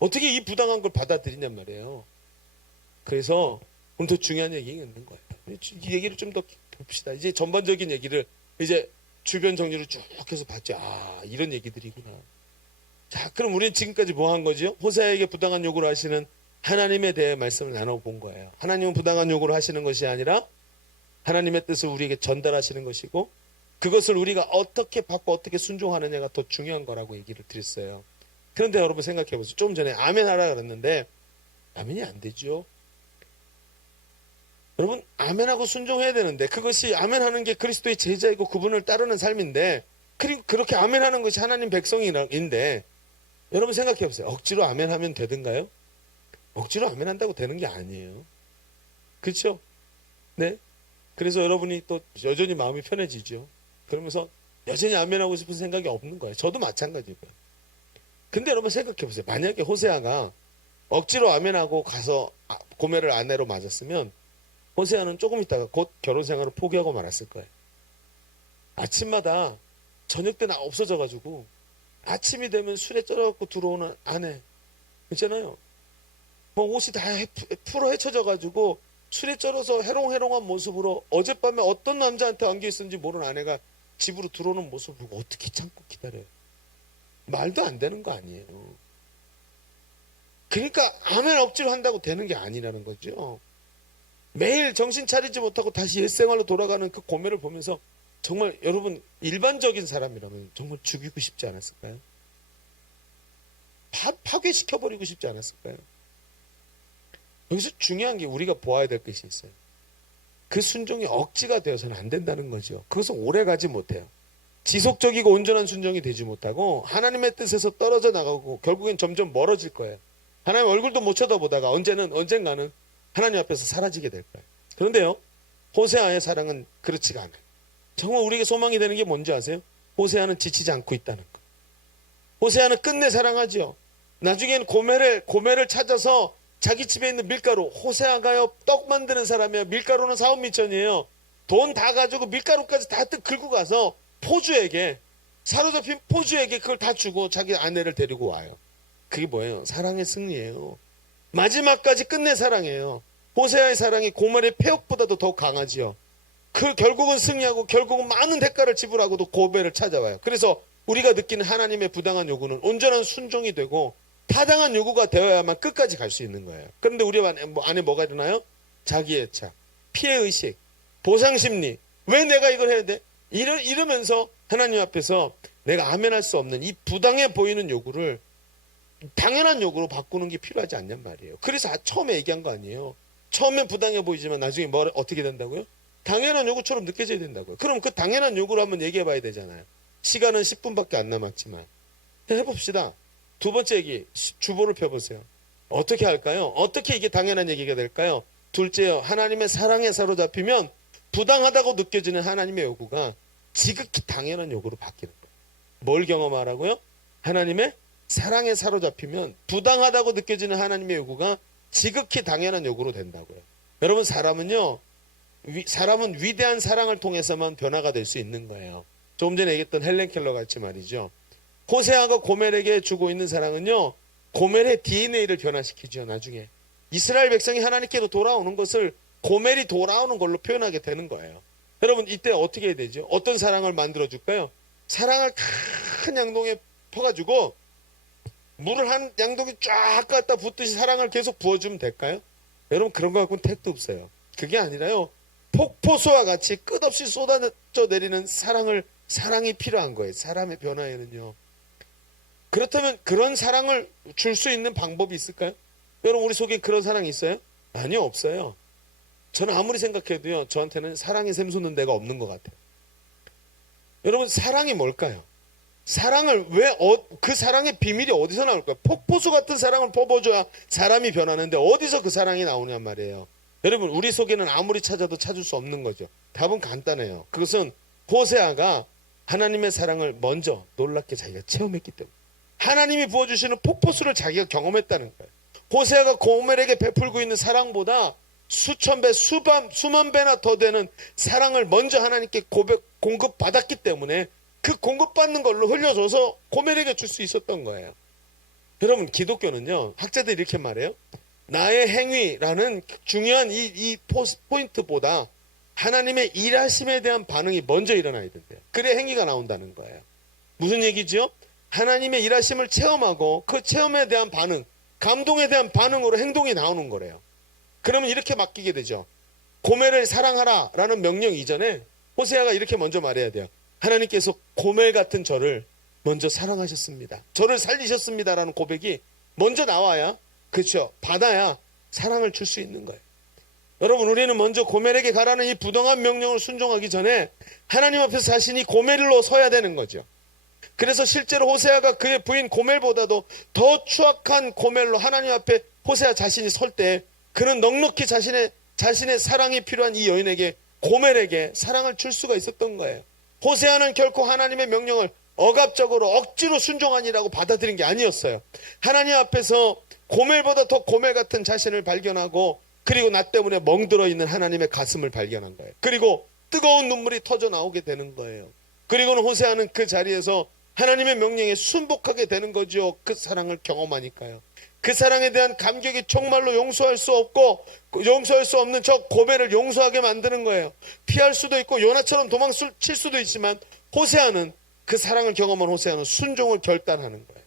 어떻게 이 부당한 걸 받아들이냔 말이에요. 그래서 오늘 더 중요한 얘기가 있는 거예요. 이 얘기를 좀 더 봅시다. 이제 전반적인 얘기를 이제 주변 정리를 쭉 해서 봤죠. 아, 이런 얘기들이구나. 자, 그럼 우리는 지금까지 뭐 한 거죠? 호세아에게 부당한 요구를 하시는 하나님에 대해 말씀을 나눠본 거예요. 하나님은 부당한 요구를 하시는 것이 아니라 하나님의 뜻을 우리에게 전달하시는 것이고, 그것을 우리가 어떻게 받고 어떻게 순종하느냐가 더 중요한 거라고 얘기를 드렸어요. 그런데 여러분 생각해 보세요. 좀 전에 아멘 하라 그랬는데 아멘이 안 되죠. 여러분, 아멘하고 순종해야 되는데, 그것이 아멘하는 게 그리스도의 제자이고 그분을 따르는 삶인데, 그리고 그렇게 아멘하는 것이 하나님 백성인데, 여러분 생각해 보세요. 억지로 아멘하면 되든가요? 억지로 아멘한다고 되는 게 아니에요. 그렇죠? 네. 그래서 여러분이 또 여전히 마음이 편해지죠. 그러면서 여전히 아멘하고 싶은 생각이 없는 거예요. 저도 마찬가지고요. 근데 여러분 생각해 보세요. 만약에 호세아가 억지로 아멘하고 가서 고멜을 아내로 맞았으면 호세아는 조금 있다가 곧 결혼 생활을 포기하고 말았을 거예요. 아침마다 저녁 때나 없어져가지고 아침이 되면 술에 쩔어갖고 들어오는 아내 있잖아요. 뭐 옷이 다 풀어 헤쳐져가지고 술에 쩔어서 해롱해롱한 모습으로 어젯밤에 어떤 남자한테 안겨있었는지 모르는 아내가 집으로 들어오는 모습을 보고 어떻게 참고 기다려요? 말도 안 되는 거 아니에요. 그러니까 아멘 억지로 한다고 되는 게 아니라는 거죠. 매일 정신 차리지 못하고 다시 옛생활로 돌아가는 그 고멜을 보면서 정말 여러분, 일반적인 사람이라면 정말 죽이고 싶지 않았을까요? 파괴시켜버리고 싶지 않았을까요? 여기서 중요한 게 우리가 보아야 될 것이 있어요. 그 순종이 억지가 되어서는 안 된다는 거죠. 그것은 오래 가지 못해요. 지속적이고 온전한 순종이 되지 못하고 하나님의 뜻에서 떨어져 나가고 결국엔 점점 멀어질 거예요. 하나님 얼굴도 못 쳐다보다가 언젠가는 하나님 앞에서 사라지게 될 거예요. 그런데요, 호세아의 사랑은 그렇지가 않아요. 정말 우리에게 소망이 되는 게 뭔지 아세요? 호세아는 지치지 않고 있다는 거. 호세아는 끝내 사랑하죠. 나중에는 고멜을 찾아서 자기 집에 있는 밀가루, 호세아가요 떡 만드는 사람이에요. 밀가루는 사업 미천이에요. 돈 다 가지고 밀가루까지 다 긁고 가서 사로잡힌 포주에게 그걸 다 주고 자기 아내를 데리고 와요. 그게 뭐예요? 사랑의 승리예요. 마지막까지 끝내 사랑이에요. 호세아의 사랑이 고멜의 폐역보다도 더 강하지요. 결국은 승리하고 결국은 많은 대가를 지불하고도 고멜을 찾아와요. 그래서 우리가 느끼는 하나님의 부당한 요구는 온전한 순종이 되고 타당한 요구가 되어야만 끝까지 갈 수 있는 거예요. 그런데 우리 안에 뭐가 일어나요? 자기애착, 피해의식, 보상심리. 왜 내가 이걸 해야 돼? 이러면서 하나님 앞에서 내가 아멘할 수 없는 이 부당해 보이는 요구를 당연한 요구로 바꾸는 게 필요하지 않냔 말이에요. 그래서 처음에 얘기한 거 아니에요. 처음엔 부당해 보이지만 나중에 어떻게 된다고요? 당연한 요구처럼 느껴져야 된다고요. 그럼 그 당연한 요구를 한번 얘기해 봐야 되잖아요. 시간은 10분밖에 안 남았지만 해봅시다. 두 번째 얘기, 주보를 펴보세요. 어떻게 할까요? 어떻게 이게 당연한 얘기가 될까요? 둘째요, 하나님의 사랑에 사로잡히면 부당하다고 느껴지는 하나님의 요구가 지극히 당연한 요구로 바뀌는 거예요. 뭘 경험하라고요? 하나님의 사랑에 사로잡히면 부당하다고 느껴지는 하나님의 요구가 지극히 당연한 요구로 된다고요. 여러분, 사람은 위대한 사랑을 통해서만 변화가 될 수 있는 거예요. 조금 전에 얘기했던 헬렌 켈러 같이 말이죠. 호세아가 고멜에게 주고 있는 사랑은요, 고멜의 DNA를 변화시키죠. 나중에 이스라엘 백성이 하나님께로 돌아오는 것을 고멜이 돌아오는 걸로 표현하게 되는 거예요. 여러분, 이때 어떻게 해야 되죠? 어떤 사랑을 만들어줄까요? 사랑을 큰 양동이에 퍼가지고 물을 한 양동이 쫙 갖다 붓듯이 사랑을 계속 부어주면 될까요? 여러분, 그런 거 갖고는 택도 없어요. 그게 아니라요, 폭포수와 같이 끝없이 쏟아져 내리는 사랑이 필요한 거예요. 사람의 변화에는요. 그렇다면 그런 사랑을 줄 수 있는 방법이 있을까요? 여러분, 우리 속에 그런 사랑이 있어요? 아니요, 없어요. 저는 아무리 생각해도요, 저한테는 사랑이 샘솟는 데가 없는 것 같아요. 여러분, 사랑이 뭘까요? 사랑을 그 사랑의 비밀이 어디서 나올까요? 폭포수 같은 사랑을 퍼부어줘야 사람이 변하는데 어디서 그 사랑이 나오냔 말이에요. 여러분, 우리 속에는 아무리 찾아도 찾을 수 없는 거죠. 답은 간단해요. 그것은 호세아가 하나님의 사랑을 먼저 놀랍게 자기가 체험했기 때문에, 하나님이 부어주시는 폭포수를 자기가 경험했다는 거예요. 호세아가 고멜에게 베풀고 있는 사랑보다 수천 배, 수만 배나 더 되는 사랑을 먼저 하나님께 공급받았기 때문에 그 공급받는 걸로 흘려줘서 고멜에게 줄 수 있었던 거예요. 여러분, 기독교는요, 학자들이 이렇게 말해요. 나의 행위라는 중요한 이 포인트보다 하나님의 일하심에 대한 반응이 먼저 일어나야 된대요. 그래 행위가 나온다는 거예요. 무슨 얘기죠? 하나님의 일하심을 체험하고 그 체험에 대한 반응, 감동에 대한 반응으로 행동이 나오는 거래요. 그러면 이렇게 맡기게 되죠. 고멜을 사랑하라 라는 명령 이전에 호세아가 이렇게 먼저 말해야 돼요. 하나님께서 고멜 같은 저를 먼저 사랑하셨습니다. 저를 살리셨습니다 라는 고백이 먼저 나와야, 그렇죠, 받아야 사랑을 줄 수 있는 거예요. 여러분, 우리는 먼저 고멜에게 가라는 이 부당한 명령을 순종하기 전에 하나님 앞에서 자신이 고멜로 서야 되는 거죠. 그래서 실제로 호세아가 그의 부인 고멜보다도 더 추악한 고멜로 하나님 앞에 호세아 자신이 설 때 그는 넉넉히 자신의 사랑이 필요한 이 여인에게, 고멜에게 사랑을 줄 수가 있었던 거예요. 호세아는 결코 하나님의 명령을 억압적으로 억지로 순종하니라고 받아들인 게 아니었어요. 하나님 앞에서 고멜보다 더 고멜 같은 자신을 발견하고, 그리고 나 때문에 멍들어 있는 하나님의 가슴을 발견한 거예요. 그리고 뜨거운 눈물이 터져 나오게 되는 거예요. 그리고는 호세아는 그 자리에서 하나님의 명령에 순복하게 되는 거죠. 그 사랑을 경험하니까요. 그 사랑에 대한 감격이 정말로 용서할 수 없는 저 고멜을 용서하게 만드는 거예요. 피할 수도 있고 요나처럼 도망칠 수도 있지만 호세아는, 그 사랑을 경험한 호세아는 순종을 결단하는 거예요.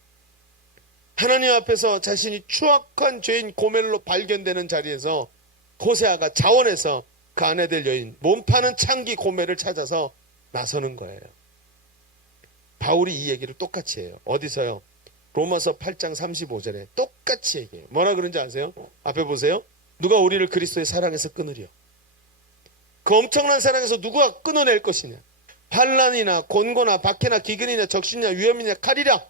하나님 앞에서 자신이 추악한 죄인 고멜로 발견되는 자리에서 호세아가 자원해서 그 아내 될 여인, 몸 파는 창기 고멜을 찾아서 나서는 거예요. 바울이 이 얘기를 똑같이 해요. 어디서요? 로마서 8장 35절에 똑같이 얘기해요. 뭐라 그런지 아세요? 앞에 보세요. 누가 우리를 그리스도의 사랑에서 끊으리요? 그 엄청난 사랑에서 누가 끊어낼 것이냐? 환난이나 곤고나 박해나 기근이나 적신이나 위험이나 칼이랴.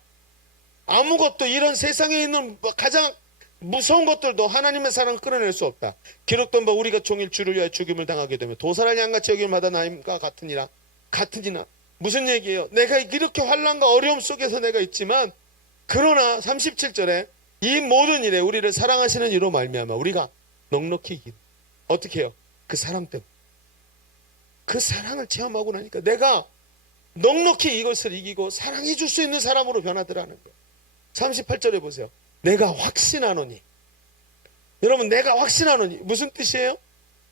아무것도, 이런 세상에 있는 가장 무서운 것들도 하나님의 사랑을 끊어낼 수 없다. 기록된 바 우리가 종일 주를 위하여 죽임을 당하게 되면 도살할 양같이 여김을 받아 나임과 같으니라. 무슨 얘기예요? 내가 이렇게 환난과 어려움 속에서 내가 있지만, 그러나 37절에 이 모든 일에 우리를 사랑하시는 이로 말미암아 우리가 넉넉히 이긴. 어떻게 해요? 그 사랑 때문에. 그 사랑을 체험하고 나니까 내가 넉넉히 이것을 이기고 사랑해 줄 수 있는 사람으로 변하더라는 거예요. 38절에 보세요. 내가 확신하노니. 여러분, 내가 확신하노니 무슨 뜻이에요?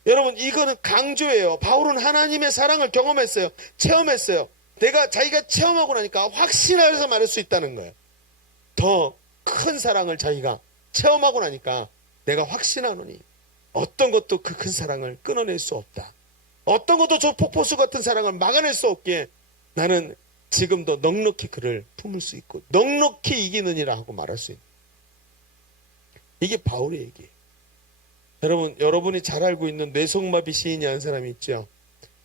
여러분, 이거는 강조예요. 바울은 하나님의 사랑을 경험했어요. 체험했어요. 자기가 체험하고 나니까 확신해서 말할 수 있다는 거예요. 더 큰 사랑을 자기가 체험하고 나니까 내가 확신하노니 어떤 것도 그 큰 사랑을 끊어낼 수 없다. 어떤 것도 저 폭포수 같은 사랑을 막아낼 수 없기에 나는 지금도 넉넉히 그를 품을 수 있고 넉넉히 이기느니라 하고 말할 수 있는, 이게 바울의 얘기예요. 여러분이 잘 알고 있는 뇌성마비 시인이 한 사람이 있죠.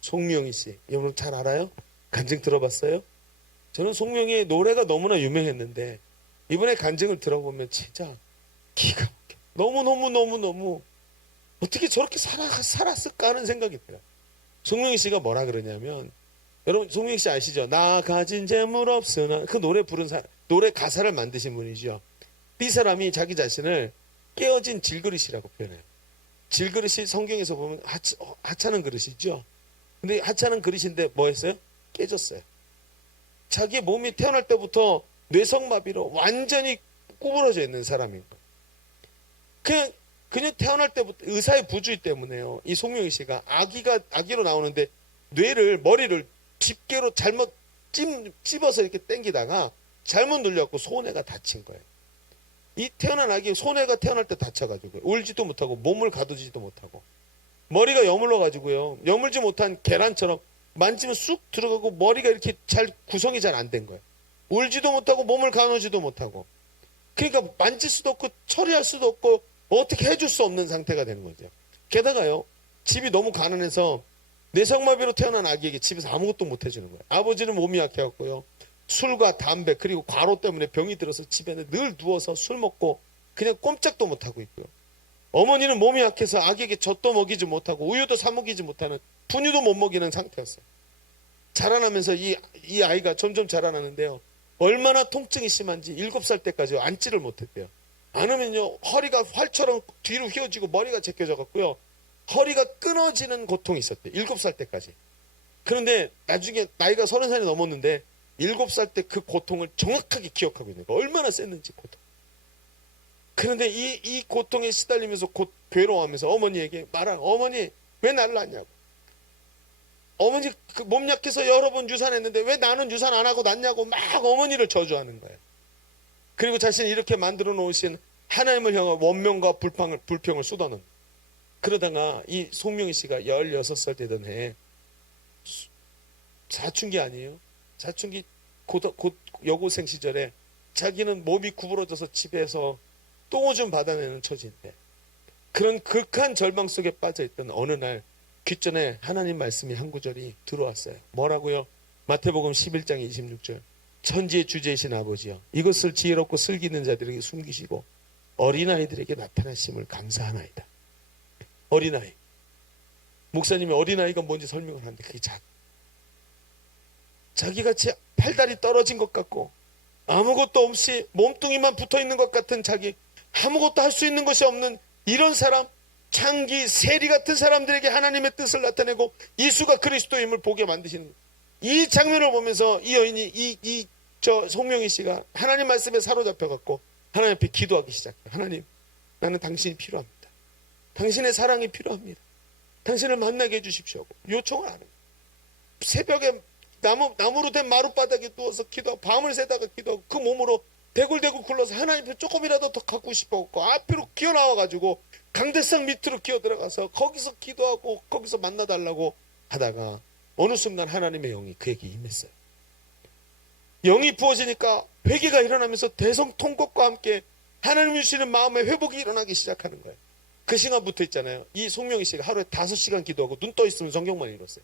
송명희 씨. 여러분 잘 알아요? 간증 들어봤어요? 저는 송명희의 노래가 너무나 유명했는데 이번에 간증을 들어보면 진짜 기가 막혀. 너무 어떻게 저렇게 살았을까 하는 생각이 들어요. 송명희 씨가 뭐라 그러냐면, 여러분 송명희 씨 아시죠? 나 가진 재물 없으나, 그 노래 부른 노래 가사를 만드신 분이죠. 이 사람이 자기 자신을 깨어진 질그릇이라고 표현해요. 질그릇이 성경에서 보면 하찮은 그릇이죠. 근데 하찮은 그릇인데 뭐 했어요? 깨졌어요. 자기 몸이 태어날 때부터 뇌성마비로 완전히 구부러져 있는 사람인 거예요. 그냥 태어날 때부터 의사의 부주의 때문에요. 이 송명희 씨가 아기로 나오는데 머리를 집게로 잘못 찝어서 이렇게 당기다가 잘못 눌려갖고 손해가 다친 거예요. 이 태어난 아기 손해가 태어날 때 다쳐가지고 울지도 못하고 몸을 가두지도 못하고 머리가 여물러가지고요. 여물지 못한 계란처럼 만지면 쑥 들어가고 머리가 이렇게 구성이 잘 안 된 거예요. 울지도 못하고 몸을 가누지도 못하고, 그러니까 만질 수도 없고 처리할 수도 없고 어떻게 해줄 수 없는 상태가 되는 거죠. 게다가요, 집이 너무 가난해서 뇌성마비로 태어난 아기에게 집에서 아무것도 못 해주는 거예요. 아버지는 몸이 약해갖고요, 술과 담배 그리고 과로 때문에 병이 들어서 집에는 늘 누워서 술 먹고 그냥 꼼짝도 못하고 있고요. 어머니는 몸이 약해서 아기에게 젖도 먹이지 못하고 우유도 사 먹이지 못하는, 분유도 못 먹이는 상태였어요. 자라나면서 이 아이가 점점 자라나는데요, 얼마나 통증이 심한지 7살 때까지 앉지를 못했대요. 안으면요 허리가 활처럼 뒤로 휘어지고 머리가 제껴져 갖고요, 허리가 끊어지는 고통이 있었대요. 7살 때까지. 그런데 나중에 나이가 30살이 넘었는데 7살 때 그 고통을 정확하게 기억하고 있는 거예요. 얼마나 셌는지 고통. 그런데 이 고통에 시달리면서 곧 괴로워하면서 어머니에게 어머니 왜 나를 낳냐고. 어머니 몸 약해서 여러 번 유산했는데 왜 나는 유산 안 하고 낳냐고 막 어머니를 저주하는 거예요. 그리고 자신이 이렇게 만들어 놓으신 하나님을 향한 원명과 불평을 쏟아놓는. 그러다가 이 송명희 씨가 16살 되던 해에, 사춘기 아니에요? 사춘기 여고생 시절에 자기는 몸이 구부러져서 집에서 똥오줌 받아내는 처지인데, 그런 극한 절망 속에 빠져있던 어느 날 귓전에 하나님 말씀이 한 구절이 들어왔어요. 뭐라고요? 마태복음 11장 26절. 천지의 주제이신 아버지여, 이것을 지혜롭고 슬기 있는 자들에게 숨기시고 어린아이들에게 나타나심을 감사하나이다. 어린아이. 목사님이 어린아이가 뭔지 설명을 하는데 그게 자기같이 팔다리 떨어진 것 같고 아무것도 없이 몸뚱이만 붙어있는 것 같은 자기, 아무것도 할 수 있는 것이 없는 이런 사람, 창기, 세리 같은 사람들에게 하나님의 뜻을 나타내고 예수가 그리스도임을 보게 만드시는, 이 장면을 보면서 이 여인이 송명희 씨가 하나님 말씀에 사로잡혀갖고 하나님 앞에 기도하기 시작해요. 하나님, 나는 당신이 필요합니다. 당신의 사랑이 필요합니다. 당신을 만나게 해주십시오. 요청을 안 해요. 새벽에 나무로 된 마룻바닥에 누워서 기도하고 밤을 새다가 기도하고 그 몸으로 대굴대굴 굴러서 하나님 앞에 조금이라도 더 갖고 싶었고 앞으로 기어나와가지고 강대상 밑으로 기어 들어가서 거기서 기도하고 거기서 만나달라고 하다가 어느 순간 하나님의 영이 그에게 임했어요. 영이 부어지니까 회개가 일어나면서 대성통곡과 함께 하나님 주시는 마음의 회복이 일어나기 시작하는 거예요. 그 시간부터 있잖아요, 이 송명희 씨가 하루에 5시간 기도하고 눈 떠 있으면 성경만 읽었어요.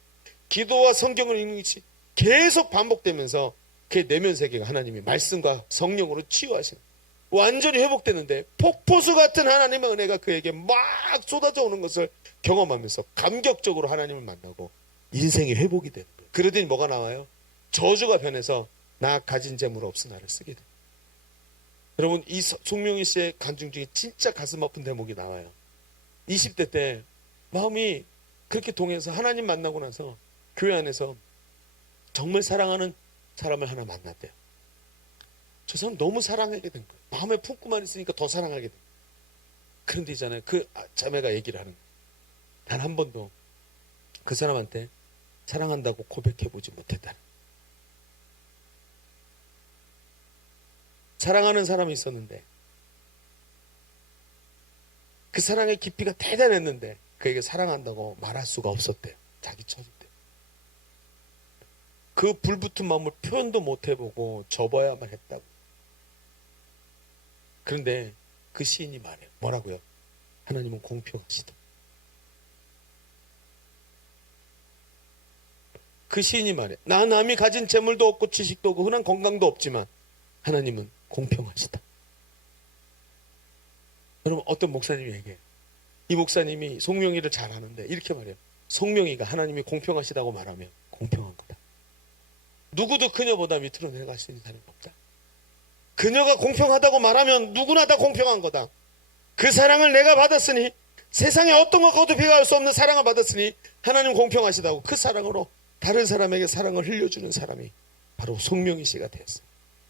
기도와 성경을 읽는 것이 계속 반복되면서 그의 내면 세계가 하나님이 말씀과 성령으로 치유하시는, 완전히 회복되는데 폭포수 같은 하나님의 은혜가 그에게 막 쏟아져 오는 것을 경험하면서 감격적으로 하나님을 만나고 인생이 회복이 되는 거예요. 그러더니 뭐가 나와요? 저주가 변해서 나 가진 재물 없으나를 쓰게 돼요. 여러분, 이 송명희 씨의 간증 중에 진짜 가슴 아픈 대목이 나와요. 20대 때 마음이 그렇게 동해서 하나님 만나고 나서 교회 안에서 정말 사랑하는 사람을 하나 만났대요. 저 사람 너무 사랑하게 된 거예요. 마음에 품고만 있으니까 더 사랑하게 된 거예요. 그런데 있잖아요, 그 자매가 얘기를 하는 거예요. 단 한 번도 그 사람한테 사랑한다고 고백해보지 못했다는. 사랑하는 사람이 있었는데 그 사랑의 깊이가 대단했는데 그에게 사랑한다고 말할 수가 없었대요. 자기 처지 때. 그 불붙은 마음을 표현도 못 해보고 접어야만 했다고. 그런데 그 시인이 말해요. 뭐라고요? 하나님은 공평하시다. 그 시인이 말해. 나 남이 가진 재물도 없고 지식도 없고 흔한 건강도 없지만 하나님은 공평하시다. 여러분 어떤 목사님이 얘기해요. 이 목사님이 송명이를 잘 아는데 이렇게 말해요. 송명이가 하나님이 공평하시다고 말하면 공평한 거다. 누구도 그녀보다 밑으로 내려갈 수 있는 사람이 없다. 그녀가 공평하다고 말하면 누구나 다 공평한 거다. 그 사랑을 내가 받았으니 세상에 어떤 것과도 비교할 수 없는 사랑을 받았으니 하나님 공평하시다고 그 사랑으로 다른 사람에게 사랑을 흘려주는 사람이 바로 송명희 씨가 되었어요.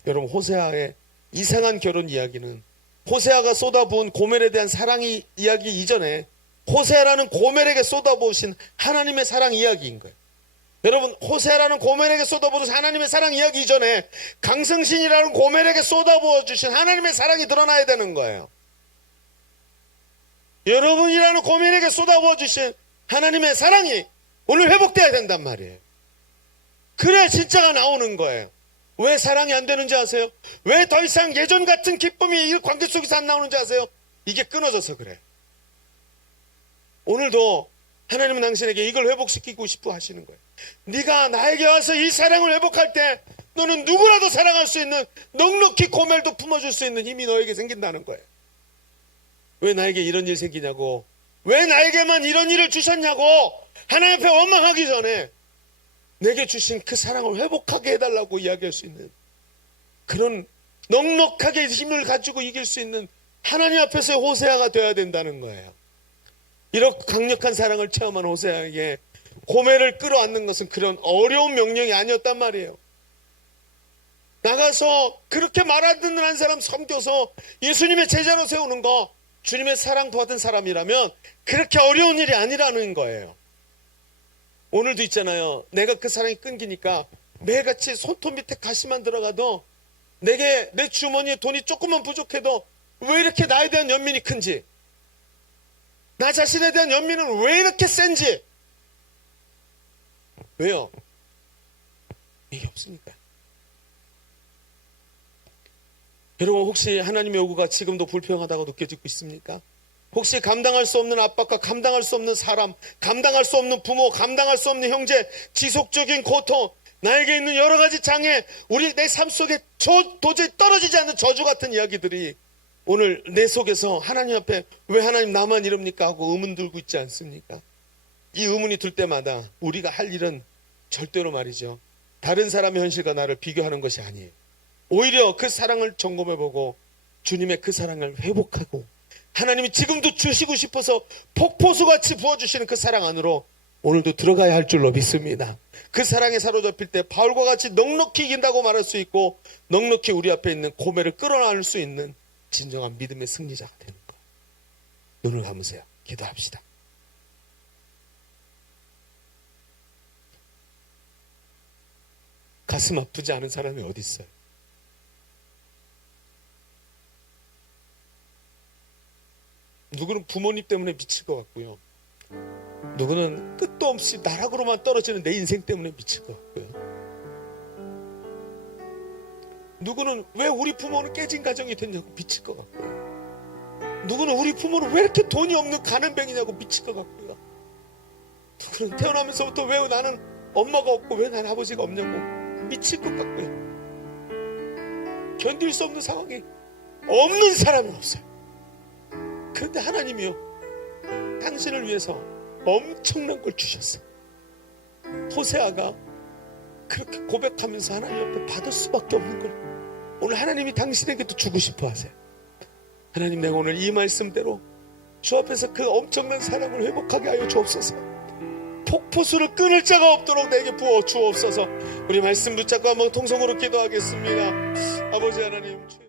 여러분 호세아의 이상한 결혼 이야기는 호세아가 쏟아부은 고멜에 대한 사랑 이야기 이전에 호세아라는 고멜에게 쏟아부으신 하나님의 사랑 이야기인 거예요. 여러분 호세아라는 고멜에게 쏟아부으신 하나님의 사랑 이야기 이전에 강성신이라는 고멜에게 쏟아부어 주신 하나님의 사랑이 드러나야 되는 거예요. 여러분이라는 고멜에게 쏟아부어 주신 하나님의 사랑이 오늘 회복돼야 된단 말이에요. 그래야 진짜가 나오는 거예요. 왜 사랑이 안 되는지 아세요? 왜 더 이상 예전 같은 기쁨이 이 관계 속에서 안 나오는지 아세요? 이게 끊어져서 그래요. 오늘도 하나님은 당신에게 이걸 회복시키고 싶어 하시는 거예요. 네가 나에게 와서 이 사랑을 회복할 때 너는 누구라도 사랑할 수 있는 넉넉히 고멜도 품어줄 수 있는 힘이 너에게 생긴다는 거예요. 왜 나에게 이런 일 생기냐고, 왜 나에게만 이런 일을 주셨냐고 하나님 앞에 원망하기 전에 내게 주신 그 사랑을 회복하게 해달라고 이야기할 수 있는 그런 넉넉하게 힘을 가지고 이길 수 있는 하나님 앞에서의 호세아가 되어야 된다는 거예요. 이렇게 강력한 사랑을 체험한 호세아에게 고멜을 끌어안는 것은 그런 어려운 명령이 아니었단 말이에요. 나가서 그렇게 말 안 듣는 한 사람 섬겨서 예수님의 제자로 세우는 거, 주님의 사랑 받은 사람이라면 그렇게 어려운 일이 아니라는 거예요. 오늘도 있잖아요. 내가 그 사랑이 끊기니까 매일같이 손톱 밑에 가시만 들어가도 내게 내 주머니에 돈이 조금만 부족해도 왜 이렇게 나에 대한 연민이 큰지, 나 자신에 대한 연민은 왜 이렇게 센지. 왜요? 이게 없으니까. 여러분 혹시 하나님의 요구가 지금도 불평하다고 느껴지고 있습니까? 혹시 감당할 수 없는 압박과 감당할 수 없는 사람, 감당할 수 없는 부모, 감당할 수 없는 형제, 지속적인 고통, 나에게 있는 여러 가지 장애, 우리 내 삶 속에 도저히 떨어지지 않는 저주 같은 이야기들이 오늘 내 속에서 하나님 앞에 왜 하나님 나만 이럽니까 하고 의문 들고 있지 않습니까? 이 의문이 들 때마다 우리가 할 일은 절대로 말이죠, 다른 사람의 현실과 나를 비교하는 것이 아니에요. 오히려 그 사랑을 점검해보고 주님의 그 사랑을 회복하고 하나님이 지금도 주시고 싶어서 폭포수같이 부어주시는 그 사랑 안으로 오늘도 들어가야 할 줄로 믿습니다. 그 사랑에 사로잡힐 때 바울과 같이 넉넉히 이긴다고 말할 수 있고 넉넉히 우리 앞에 있는 고멜을 끌어낼 수 있는 진정한 믿음의 승리자가 되는 거예요. 눈을 감으세요. 기도합시다. 가슴 아프지 않은 사람이 어디 있어요? 누구는 부모님 때문에 미칠 것 같고요. 누구는 끝도 없이 나락으로만 떨어지는 내 인생 때문에 미칠 것 같고요. 누구는 왜 우리 부모는 깨진 가정이 됐냐고 미칠 것 같고요. 누구는 우리 부모는 왜 이렇게 돈이 없는 가난뱅이냐고 미칠 것 같고요. 누구는 태어나면서부터 왜 나는 엄마가 없고 왜 나는 아버지가 없냐고 미칠 것 같고요. 견딜 수 없는 상황이 없는 사람이 없어요. 그런데 하나님이요, 당신을 위해서 엄청난 걸 주셨어요. 호세아가 그렇게 고백하면서 하나님 앞에 받을 수밖에 없는 걸 오늘 하나님이 당신에게도 주고 싶어 하세요. 하나님, 내가 오늘 이 말씀대로 주 앞에서 그 엄청난 사랑을 회복하게 하여 주옵소서. 폭포수를 끊을 자가 없도록 내게 부어 주옵소서. 우리 말씀 붙잡고 한번 통성으로 기도하겠습니다. 아버지 하나님,